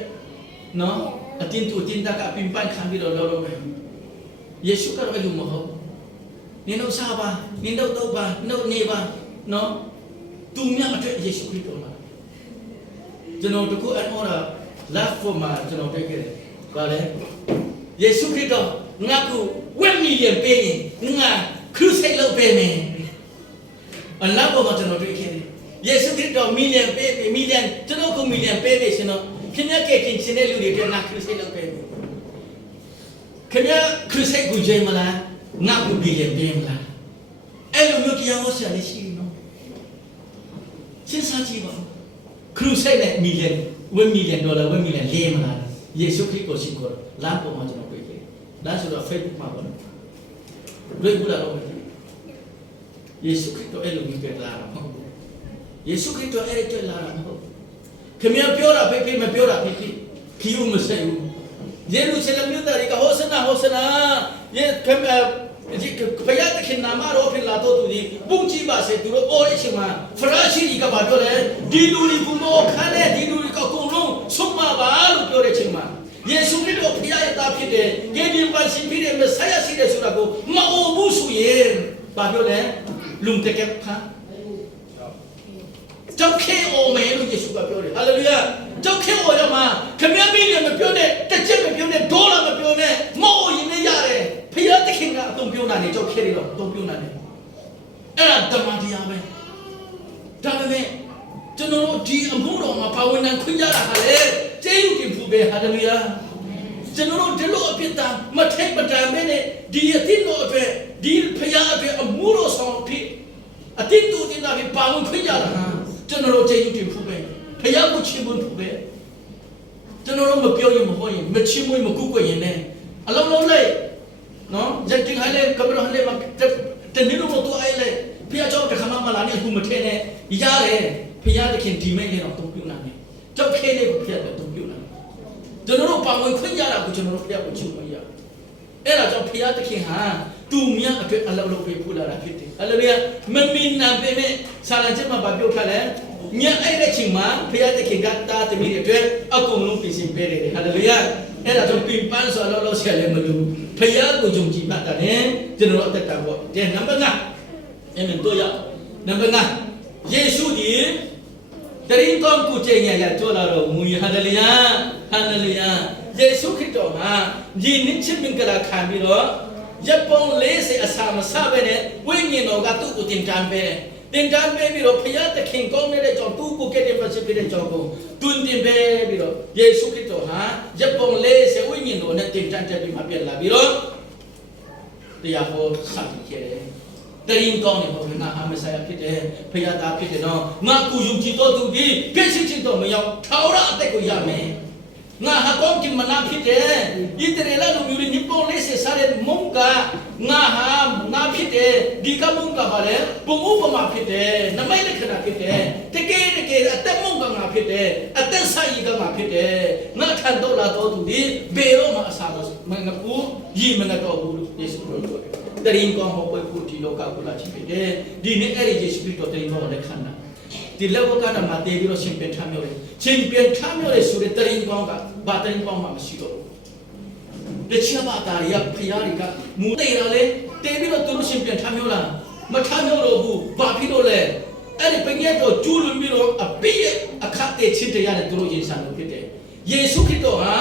နော်အတင်းတူတင်းသားကပင်ပန်းခံပြီးတော့လောလောမယ်။ယေရှုကတော့အဲ့လိုမဟုတ်။နင်တို့စားပါနင်တို့တော့ပါနှုတ်နေပါနော်။သူမြတ်အတွက်ယေရှုခရစ်တော်လာ။ကျွန်တော်တကူအဲ့ဟောတာ love for မှာကျွန်တော်တွေ့ခဲ့တယ်။ဘာလဲ။ယေရှုခရစ်တော်ငါ့ကိုဝက်မီလီယံပေးရင်ငါခရုစိတ်လုပ်ပေးမယ်။အလ္လာဟ်ပေါ်မှာကျွန်တော်တွေ့ခဲ့တယ်။ယေရှုခရစ်တော်မီလီယံပေးပြီမီလီယံကျွန်တော်ကိုမီလီယံပေးပြီရှင်တော့ခင်ဗျားကဲတင်ရှင်တဲ့လူတွေပြန်ငါခရုစိတ်လုပ်ပေးမယ်။ခင်ဗျားခရုစိတ်ကိုကြိမ်မလားငါ့ကိုမီလီယံပေးမလား။အဲ့လိုမျိုးတရားဟောဆရာလေးရှိနော်။စဉ်းစားကြည့်ပါဦး။ခရုစိတ်နဲ့မီလီယံ$1 million $1 million လေးမလားယေရှုခရစ်ကိုရှိခိုးလမ်းပေါ်မှာကျွန်တော်တွေ့ခဲ့လမ်းဆိုတော့ Facebook မှာပေါ့နော်တွေ့ဘူးလားတော့ယေရှုခရစ်တော်အဲ့လိုမျိုးပြလာတာမဟုတ်ဘူးယေရှုခရစ်တော်အဲ့တွေ့လာတာမဟုတ်ခင်ဗျားပြောတာဖိမပြောတာဖိခီးဦးမဆက်ဘူးယေရုရှလင်မြို့သားတွေကဟောစနာယေခင်ဗျာဘုရားသခင်နာမတော်ဖြစ်လာတော့သူဒီပုံကြည့်ပါစေသူတို့အော်ရချင်မှာဖရာရှိကြီးကဘာပြောလဲဒီလူတွေဘုမောခါနဲ့ဒီလူတွေကအကုန်လုံးဆုံးမပါလို့ပြောတဲ့ချိန်မှာယေရှုခရစ်တော်ဘုရားရဲ့သားဖြစ်တယ်ဂေဒီပန်ရှင်ဖြစ်တယ်မဆိုင်ရရှိတယ်ဆိုတာကိုမအိုဘူးဆိုရင်ဘာပြောလဲလုံတကက်ခါကြောက်ခဲအိုမဲလို့ယေရှုကပြောတယ်ဟာလေလုယာကြောက်ခဲအိုရမှာခမည်းမင်းလည်းမပြောနဲ့တစ်ချက်မပြောနဲ့ဒေါ်လာမပြောနဲ့မအိုရင်လည်းရတယ်ဖျားသခင်ကအတုံးပြုံးတာနေကြောက်ခဲတယ်တော့အတုံးပြုံးတာနေအဲ့ဒါဓမ္မတရားပဲဒါပေမဲ့ကျွန်တော်တို့ဒီအမှုတော်မှာပါဝင်နိုင်ခွင့်ရတာဟာလေကျေးဇူးတင်ဖို့ပဲဟာလေလုယာကျွန်တော်တို့ဒီလိုအဖြစ်သာမထိတ်မတန်မဲနဲ့ဒီအသင်းတော်အတွက်ဒီဖျားအတွက်အမှုတော်ဆောင်ဖြစ်အသင်းတော်တင်တာပဲပါဝင်ခွင့်ရတာကျွန်တော်တို့ကျေးဇူးတင်ဖို့ပဲဖျားကိုချီးမွမ်းဖို့ပဲကျွန်တော်တို့မပြောရင်မဟုတ်ရင်မချီးမွမ်းမကုကွယ်ရင်လည်းအလုံးလုံးလိုက်နော်ယက်တင်ဟိုင်လေကမ္ဘာဟိုင်လေမတနေ့တော့တော့အဲ့လေဖျားကြောင့်တခါမှမလာနဲ့ခုမထဲနဲ့ရတယ်ဖျားတခင်ဒီမဲ့လေတော့တုံးပြနာနေကြောက်ခဲလေးကိုဖျားတော့တုံးပြနာကျွန်တော်တို့ပါဝင်ခွင့်ရတာကိုကျွန်တော်တို့ဖျားကိုချီးမွမ်းရအဲ့ဒါကြောင့်ဖျားတခင်ဟာသူမြတ်အတွက်အလုံးလုံးပေးဖို့လာတာဖြစ်တယ်ဟာလေလုယာမမင်းနာပေမဲ့ဆာလန်ချက်မှာပြောထားလဲညအဲ့တဲ့ချိန်မှာဖျားတခင်ကတာသမီးတွေအတွက်အကုန်လုံးပြင်ဆင်ပေးတယ်ဟာလေလုယာအဲ့ဒါကြောင့်ပင်ပန်းဆိုတော့လို့ဆက်လည်းမလို့ဖျားကိုယုံကြည်မှတ်တာနဲ့ကျွန်တော်အသက်တာပေါ့တဲ့နံပါတ်5အမင်တို့ရနံပါတ်5ယေရှုဒီတရင်ကောင်းကိုချိန်ရရကြောလာတော့မူဟာလေလုယာဟာလေလုယာယေရှုခရစ်တော်ဟာဒီနေ့ချင်းမင်္ဂလာခံပြီးတော့ရပ်ပေါင်း40အစာမစပဲနဲ့ဝိညာဉ်တော်ကသူ့ကိုတင်တန်းပေးတင်တန်းပေးပြီးတော့ဖျားသခင်ကောင်းတဲ့ကြောင့်သူ့ကိုကဲ့တဲ့ပတ်စပ်ပေးတဲ့ကြောင့်ကိုတွင်တင်ပေးပြီးတော့ယေရှုခရစ်တော်ဟာရပ်ပေါင်း40ဝိညာဉ်တော်နဲ့တင်တန်းတက်ပြီးမှပြန်လာပြီးတော့တရားဟောဆက်ခဲ့တယ်တရင်ကောင်းနေပေါ့ငါဟာမဆိုင်ဖြစ်တယ်ဖျားသားဖြစ်တယ်နော်ငါကိုယုံကြည်တော်သူဒီပြည့်စုံခြင်းတော်မရောက်ထာဝရအသက်ကိုရမယ်ငါဟာကောင်းကင်မနာဖြစ်တယ်ဣသရေလလူမျိုးတွေညပေါင်း40စားတဲ့မုန်းကငါဟာငါဖြစ်တယ်ဒီကမုန်းကပါလေဘုံဥပမာဖြစ်တယ်နမိတ်လက္ခဏာဖြစ်တယ်တကယ်အသက်မုန်းကငါဖြစ်တယ်အသက်ဆိုင်ကငါဖြစ်တယ်ငါထန်တော့လာတော့သူဒီဘေရောမှာအစာမငကူရီမငတော့ဘူးလို့ယေရှုပြောတယ်တရင်ကောင်းဟောပွဲဖို့ဒီလောကကိုလာချင်တယ်ဒီနေ့အဲ့ဒီယေရှုခရစ်တော်တရင်ကောင်းတဲ့ခန္ဓာဒီလောကကမှာတည်ပြီးတော့ရှင်ပြန်ထမ်းမြော်တယ်ရှင်ပြန်ထမ်းမြော်တယ်ဆိုတဲ့တရင်ကောင်းကဘာတရင်ကောင်းမှမရှိတော့ဘူးတချို့ဘာသာရဖျားတွေကမူတေရလေတည်ပြီးတော့သူတို့ရှင်ပြန်ထမ်းမြော်လာမထမ်းမြော်တော့ဘူးဘာဖြစ်လို့လဲအဲ့ဒီပညာတော်ကျူးလွန်ပြီးတော့အပိယအခတ်တဲ့ချင်းတရားနဲ့သူတို့ရင်ဆိုင်လို့ဖြစ်တယ်ယေရှုခရစ်တော်ဟာ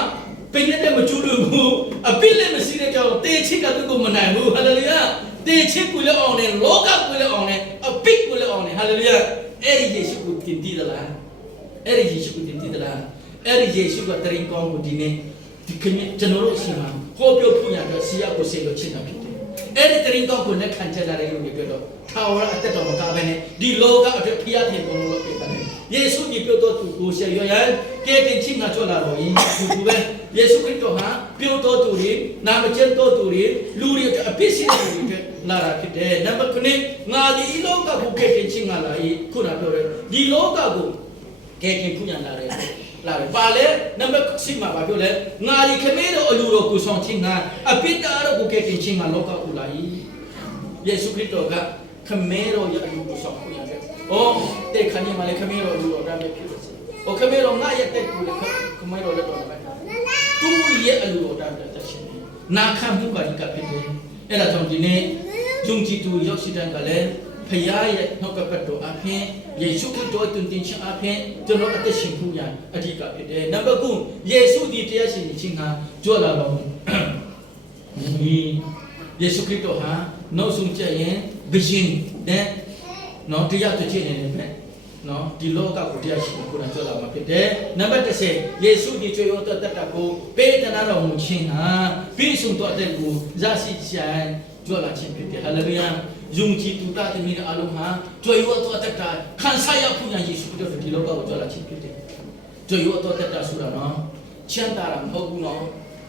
ပညာနဲ့မကျူးလွန်ဘူးအပိလည်းမရှိတဲ့ကြောင့်တေချင်းကသူ့ကိုမနိုင်ဘူးဟာလေလုယာတေချင်းကိုလည်းအောင်တယ်လောကကိုလည်းအောင်တယ်အပိကိုလည်းအောင်တယ်ဟာလေလုယာအဲ့ဒီယေရှုကိုတင်တည်သလားအဲ့ဒီယေရှုကိုတင်တည်သလားအဲ့ဒီယေရှုကတရင်ကောင်းကိုဒီနေ့ ဒီခင်းကျွန်တော်တို့ရှိမှာဟောပြောဖို့ရတဲ့ဆရာကိုစေလို့ချစ်တာဖြစ်တယ်အဲ့ဒီတရင်ကောက်ကိုလက်ခံချက်လာတဲ့လူတွေပြောတော့ထာဝရအသက်တော်မကဘဲနဲ့ဒီလောကအတွက်ဖျားတင်ပုံလို့ပြောတယ်ယေရှုကြီးပြောတော်သူကိုရှေရရကဲတင်ချင်းငါကြွလာတော့ဒီပဲယေရှုခရစ်တော်ဟာပြောတော်သူတွေနာမကျင့်တော်သူတွေလူတွေအပြစ်ရှိတဲ့လူတွေလာတာဖြစ်တယ်နံပါတ်9ငါဒီလောကကိုကဲတင်ချင်းငါလာခုနပြောတယ်ဒီလောကကိုကဲတင်ဖူးညာလာတယ်လာတယ်ပါလေနံပါတ်10မှာပြောလဲငါဒီခမဲတော်အလူတော်ကိုဆောင်ချင်းငါအပြစ်တာတော့ကိုကဲတင်ချင်းငါလောကကိုလာယေရှုခရစ်တော်ကခမဲတော်ရဲ့အလူကိုဆောင်ဖူးရတယ်။အော်တဲ့ခဏမှလည်းခမဲတော်အလူတော်တမ်းပဲဖြစ်တယ်။အော်ခမဲတော်ငါရဲ့တက်ကိုလည်းခမဲတော်လည်းတော်တယ်။သူရဲ့အလူတော်တမ်းတဲ့ရှင်။နာခံမှုကဒီကဖြစ်တယ်။အဲ့ဒါကြောင့်ဒီနေ့ယုံကြည်သူရောက်ရှိတဲ့ကလည်းဖခင်ရဲ့နှုတ်ကပတ်တော်အပြင်ယေရှုခရစ်တော်တွင်တင်ခြင်းအပြင်ကျွန်တော်အသက်ရှင်မှုရအဓိကဖြစ်တယ်။နံပါတ်9ယေရှုဒီတရားရှင်ခြင်းဟာကြွလာတော်မူယေရှုခရစ်တော်ဟာနောက်ဆုံးကျရင် vision နဲ့နော်တရားတစ်ချက်နေတယ်ပဲနော်ဒီလောကကိုတရားရှိကိုယ်တိုင်ကြွလာမှာဖြစ်တယ်။နံပါတ်10ယေရှုဒီကျွေးတော်တတ်တာကိုပေးတနာတော်မူခြင်းဟာပြီးဆုံးတော်တဲ့ကိုရရှိခြင်းကြွလာခြင်းဖြစ်တယ်။ဟာလေလုယာယုံကြည်သူသားသမီးတွေအားလုံးဟာကြွေးတော်တတ်တာခံစားရဖို့ယေရှုခရစ်တော်ဒီလောကကိုကြွလာခြင်းဖြစ်တယ်။ကြွေးတော်တတ်တာဆိုတာနော်ချမ်းသာတာမဟုတ်ဘူးနော်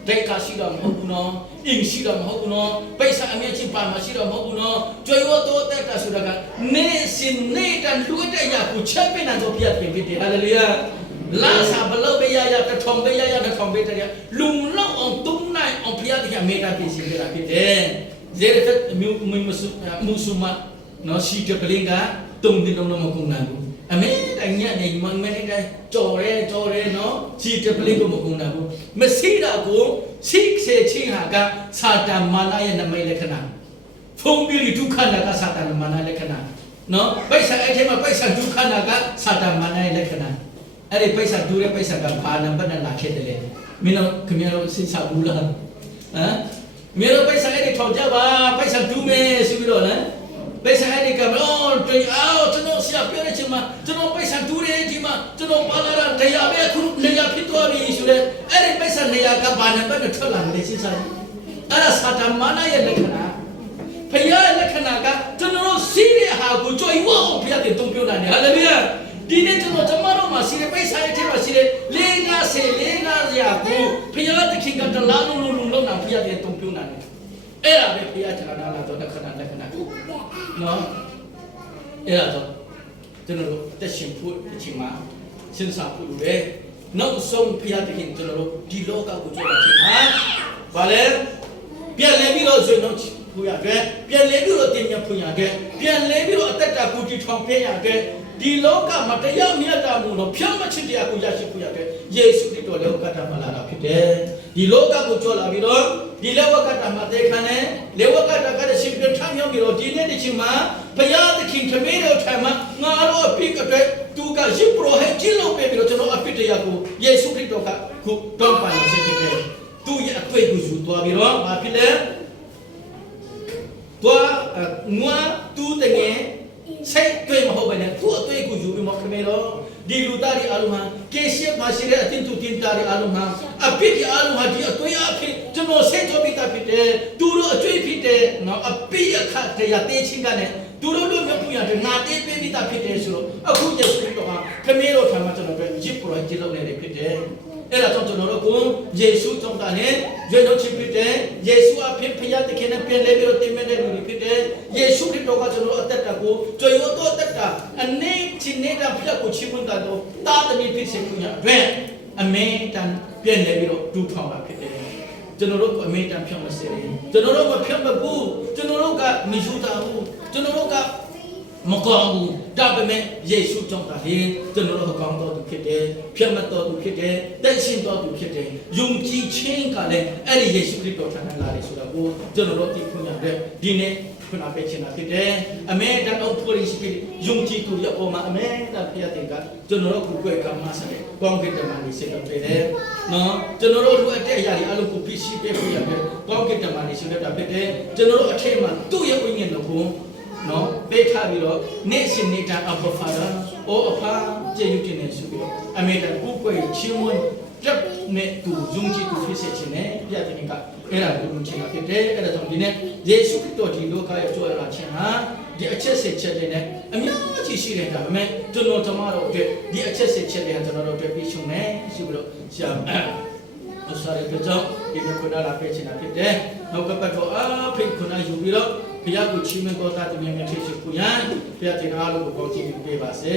ဒိတ်ကရှိတော့မဟုတ်ဘူးနော်အင်းရှိတော့မဟုတ်ဘူးနော်ပိဿာအမြင့်ချင်းပါမရှိတော့မဟုတ်ဘူးနော်ကြွေဝတော်တက်တာဆိုတာကနေစင်နေတန်လူတဲ့ရကိုချက်ပင်တော့ပြတ်ပြင်ဖြစ်တယ်ဟာလေလုယာလာစာဘလို့ပဲရတထုံပဲရတထုံပဲတဲ့လုံလောက်အောင်တုံးနိုင်အောင်ဖျားတဲ့မေတ္တာပြင်စီကြတာဖြစ်တယ်ဇေရဖတ်မုဆုမနော်ရှိကပလင်ကတုံးတယ်လုံးမကုန်နိုင်ဘူးအမေတိုင်ညနေမမနေတိုင်းကြော်ရဲနော်စီတပလေးကိုမကုန်နိုင်ဘူးမရှိတာကိုစိတ်စေချင်းဟာကစာတန်မာနရဲ့နမိတ်လက္ခဏာဖုံးပြီးဒုက္ခနာကစာတန်မာနလက္ခဏာနော်ပိဿာအဲ့ထဲမှာပိဿာဒုက္ခနာကစာတန်မာနရဲ့လက္ခဏာအဲ့ဒီပိဿာဒူရဲ့ပိဿာကဘာနံပါတ်နဲ့လာခဲ့တယ်လေမင်းတို့ခင်ဗျားတို့စဉ်းစားဘူးလားဟမ်မင်းတို့ပိဿာအဲ့ဒီထောက်ကြပါပိဿာဒူမယ်ဆိုပြီးတော့လေပိဿာအဲ့ဒီကမောတွေ့အောင်ကျွန်တော်ဆရာပြောတဲ့ချိန်မှာကျွန်တော်ပိဿာဒူတယ်ဒီမှာကျွန်တော်ပါလာတာတရားပဲခုနေရာဖြစ်သွားပြီဆိုတဲ့အဲ့ဒီပိဿာနေရာကဘာနံပါတ်နဲ့ထွက်လာတယ်စဉ်းစားအဲ့ဒါစာတမာနရဲ့လက္ခဏာဖခင်ရဲ့လက္ခဏာကကျွန်တော်စီးတဲ့ဟာကိုကြွေဝအောင်ဖခင်တင်တုံ့ပြောတာနေဟာလေလုယာဒီနေ့ကျွန်တော်မှာစီးတဲ့ပိဿာရဲ့ထဲမှာစီးတဲ့လေးငါးရာကိုဖခင်တခင်ကတလားလုံးလုံးနာဖခင်တင်တုံ့ပြောတာနေအဲ့ဒါပဲဖခင်ဌာနလာတော့လက္ခဏာနော်အဲ့ဒါတော့ကျွန်တော်တက်ရှင်ဖို့အချိန်မှာစဉ်းစားဖို့လိုတယ်နောက်ဆုံးဖခင်တခင်ကျွန်တော်ဒီလောကကိုကြွလာခြင်းဟာဘာလဲပြန်လဲပြီးတော့ဆိုတော့ဖူရတယ်ပြန်လဲပြီးတော့တင်မြဖူရတယ်ပြန်လဲပြီးတော့အသက်တာကိုကြည်ထောင်ပြရတယ်ဒီလောကမှာတရားမြတ်တာမှုတော့ဖြောင်းမချစ်တရားကိုရရှိဖို့ရတယ်ယေရှုခရစ်တော်လည်းကတ္တမလာတာဖြစ်တယ်ဒီလောကကိုကြွလာပြီးတော့ဒီလောကတ္တမှာတေခံတယ်လေဝကတ္တကလည်းရှင်ပြန်ထမြောက်ပြီးတော့ဒီနေ့ဒီချိန်မှာဘုရားသခင်ခမေးတော်ထံမှာငါတို့အပြစ်အတွက်သူကရစ်ပရိုဟက်ကြီးလို့ပြီးတော့ကျွန်တော်အပြစ်တရားကိုယေရှုခရစ်တော်ကခုတောင်းပန်စေဖြစ်တယ်သူရဲ့အတွေ့ကိုယူသွားပြီးတော့ဘာဖြစ်လဲသွားငွားတူးတဲ့စိတ်တွေ့မဟုတ်ဘဲနဲ့သူ့အတွေ့ကိုယူပြီးမှခမေတော့ဒီလူသားတွေအလုံးဟာကေရှေမရှိတဲ့အတင်းသူတင်းသားတွေအလုံးဟာအပြစ်တွေအလုံးဟာဒီအတွေ့အဖြစ်ကျွန်တော်စိတ်ထုတ်ပြီးသားဖြစ်တယ်သူတို့အတွေ့ဖြစ်တယ်နော်အပြစ်အခတ်တရားတေးချင်းကနဲ့သူတို့တို့မျိုးပြရတယ်ငါတေးပေးပြီးသားဖြစ်တယ်ဆိုတော့အခုယေရှုခရစ်တော်ဟာခမေတော်ထံမှာကျွန်တော်ပဲရစ်ပရိုဂျက်လုပ်နေတယ်ဖြစ်တယ်အဲ့ဒါကြောင့်ကျွန်တော်တို့ကိုယေရှုကြောင့်တာနဲ့ရွေးနှုတ်ခြင်းဖြစ်တယ်ယေရှုအဖြစ်ဖခင်တခင်နဲ့ပြန်လဲပြီးတော့တင်မဲ့တဲ့လူတွေဖြစ်တယ်ယေရှုခရစ်တော်ကကျွန်တော်တို့အသက်တာကိုကြွေရောတော့အသက်တာအနေချင်းနေတာဖျက်ကိုချီးမွမ်းတာတော့တာသမီဖြစ်စေခွင့်ရအတွက်အမေတန်ပြန်လဲပြီးတော့ဒူထောင်တာဖြစ်တယ်ကျွန်တော်တို့အမေတန်ဖြောင်းမစေတယ်ကျွန်တော်တို့မဖြောင်းမဘူးကျွန်တော်တို့ကမယူတာဘူးကျွန်တော်တို့ကမကောင်းဘူးဒါပေမဲ့ယေရှုကြောင့်တာလေကျွန်တော်တို့ကောင်းတော်သူဖြစ်တယ်ဖြတ်မတော်သူဖြစ်တယ်တက်ရှင်တော်သူဖြစ်တယ်ယုံကြည်ခြင်းကလည်းအဲ့ဒီယေရှုခရစ်တော်ထံကလာတယ်ဆိုတာကိုကျွန်တော်တို့သိခွင့်ရတယ်ဒီနေ့ခုနပဲချင်တာဖြစ်တယ်အမေတန်အောင်ဖို့ရှိပြီးယုံကြည်သူရဲ့ပုံမှာအမေတန်ပြတဲ့ကကျွန်တော်တို့ကိုယ်ကမှဆက်တယ်ကောင်းကင်တမန်ကြီးစေတော်ပေးတယ်နော်ကျွန်တော်တို့လူအတဲ့အရာတွေအလုံးကိုဖြစ်ရှိပေးဖို့ရတယ်ကောင်းကင်တမန်ကြီးစေတော်ပေးတယ်ကျွန်တော်တို့အထက်မှာသူ့ရဲ့ဝိညာဉ်တော်ကိုနော်ပေးထားပြီးတော့နေ့စဉ်နေ့တိုင်းအဘဖာဒါအိုအဖာကျေးဇူးတင်နေဆိုပြီးတော့အမေတန်ကိုယ်ကိုချင်းမွန်းတ တက်မဲ့သူယုံကြည်သူဖြစ်စေခြင်းနဲ့ပြတဲ့ကအဲ့ဒါကိုယုံကြည်တာဖြစ်တယ်အဲ့ဒါကြောင့်ဒီနေ့ယေရှုခရစ်တော်ဒီလောကရဲ့ကြွယ်လာခြင်းဟာဒီအချက်စစ်ချက်တွေနဲ့အများကြီးရှိတယ်ဒါပေမဲ့ကျွန်တော်တို့အတွက်ဒီအချက်စစ်ချက်တွေကျွန်တော်တို့အတွက်ပြီးဆုံးမယ်ရှိပြီးတော့ဆရာအစရတဲ့ကြောင့်ဒီနေ့ခုနလာပြချင်တာဖြစ်တယ်နောက်ကပတ်တော့အဖိတ်ခုနယူပြီးတော့ဘုရားကိုချီးမွမ်းတော်တာတည်းများဖြစ်ချင်ကိုရန်ဘုရားတင်အားလို့ကောင်းချီးပေးပါစေ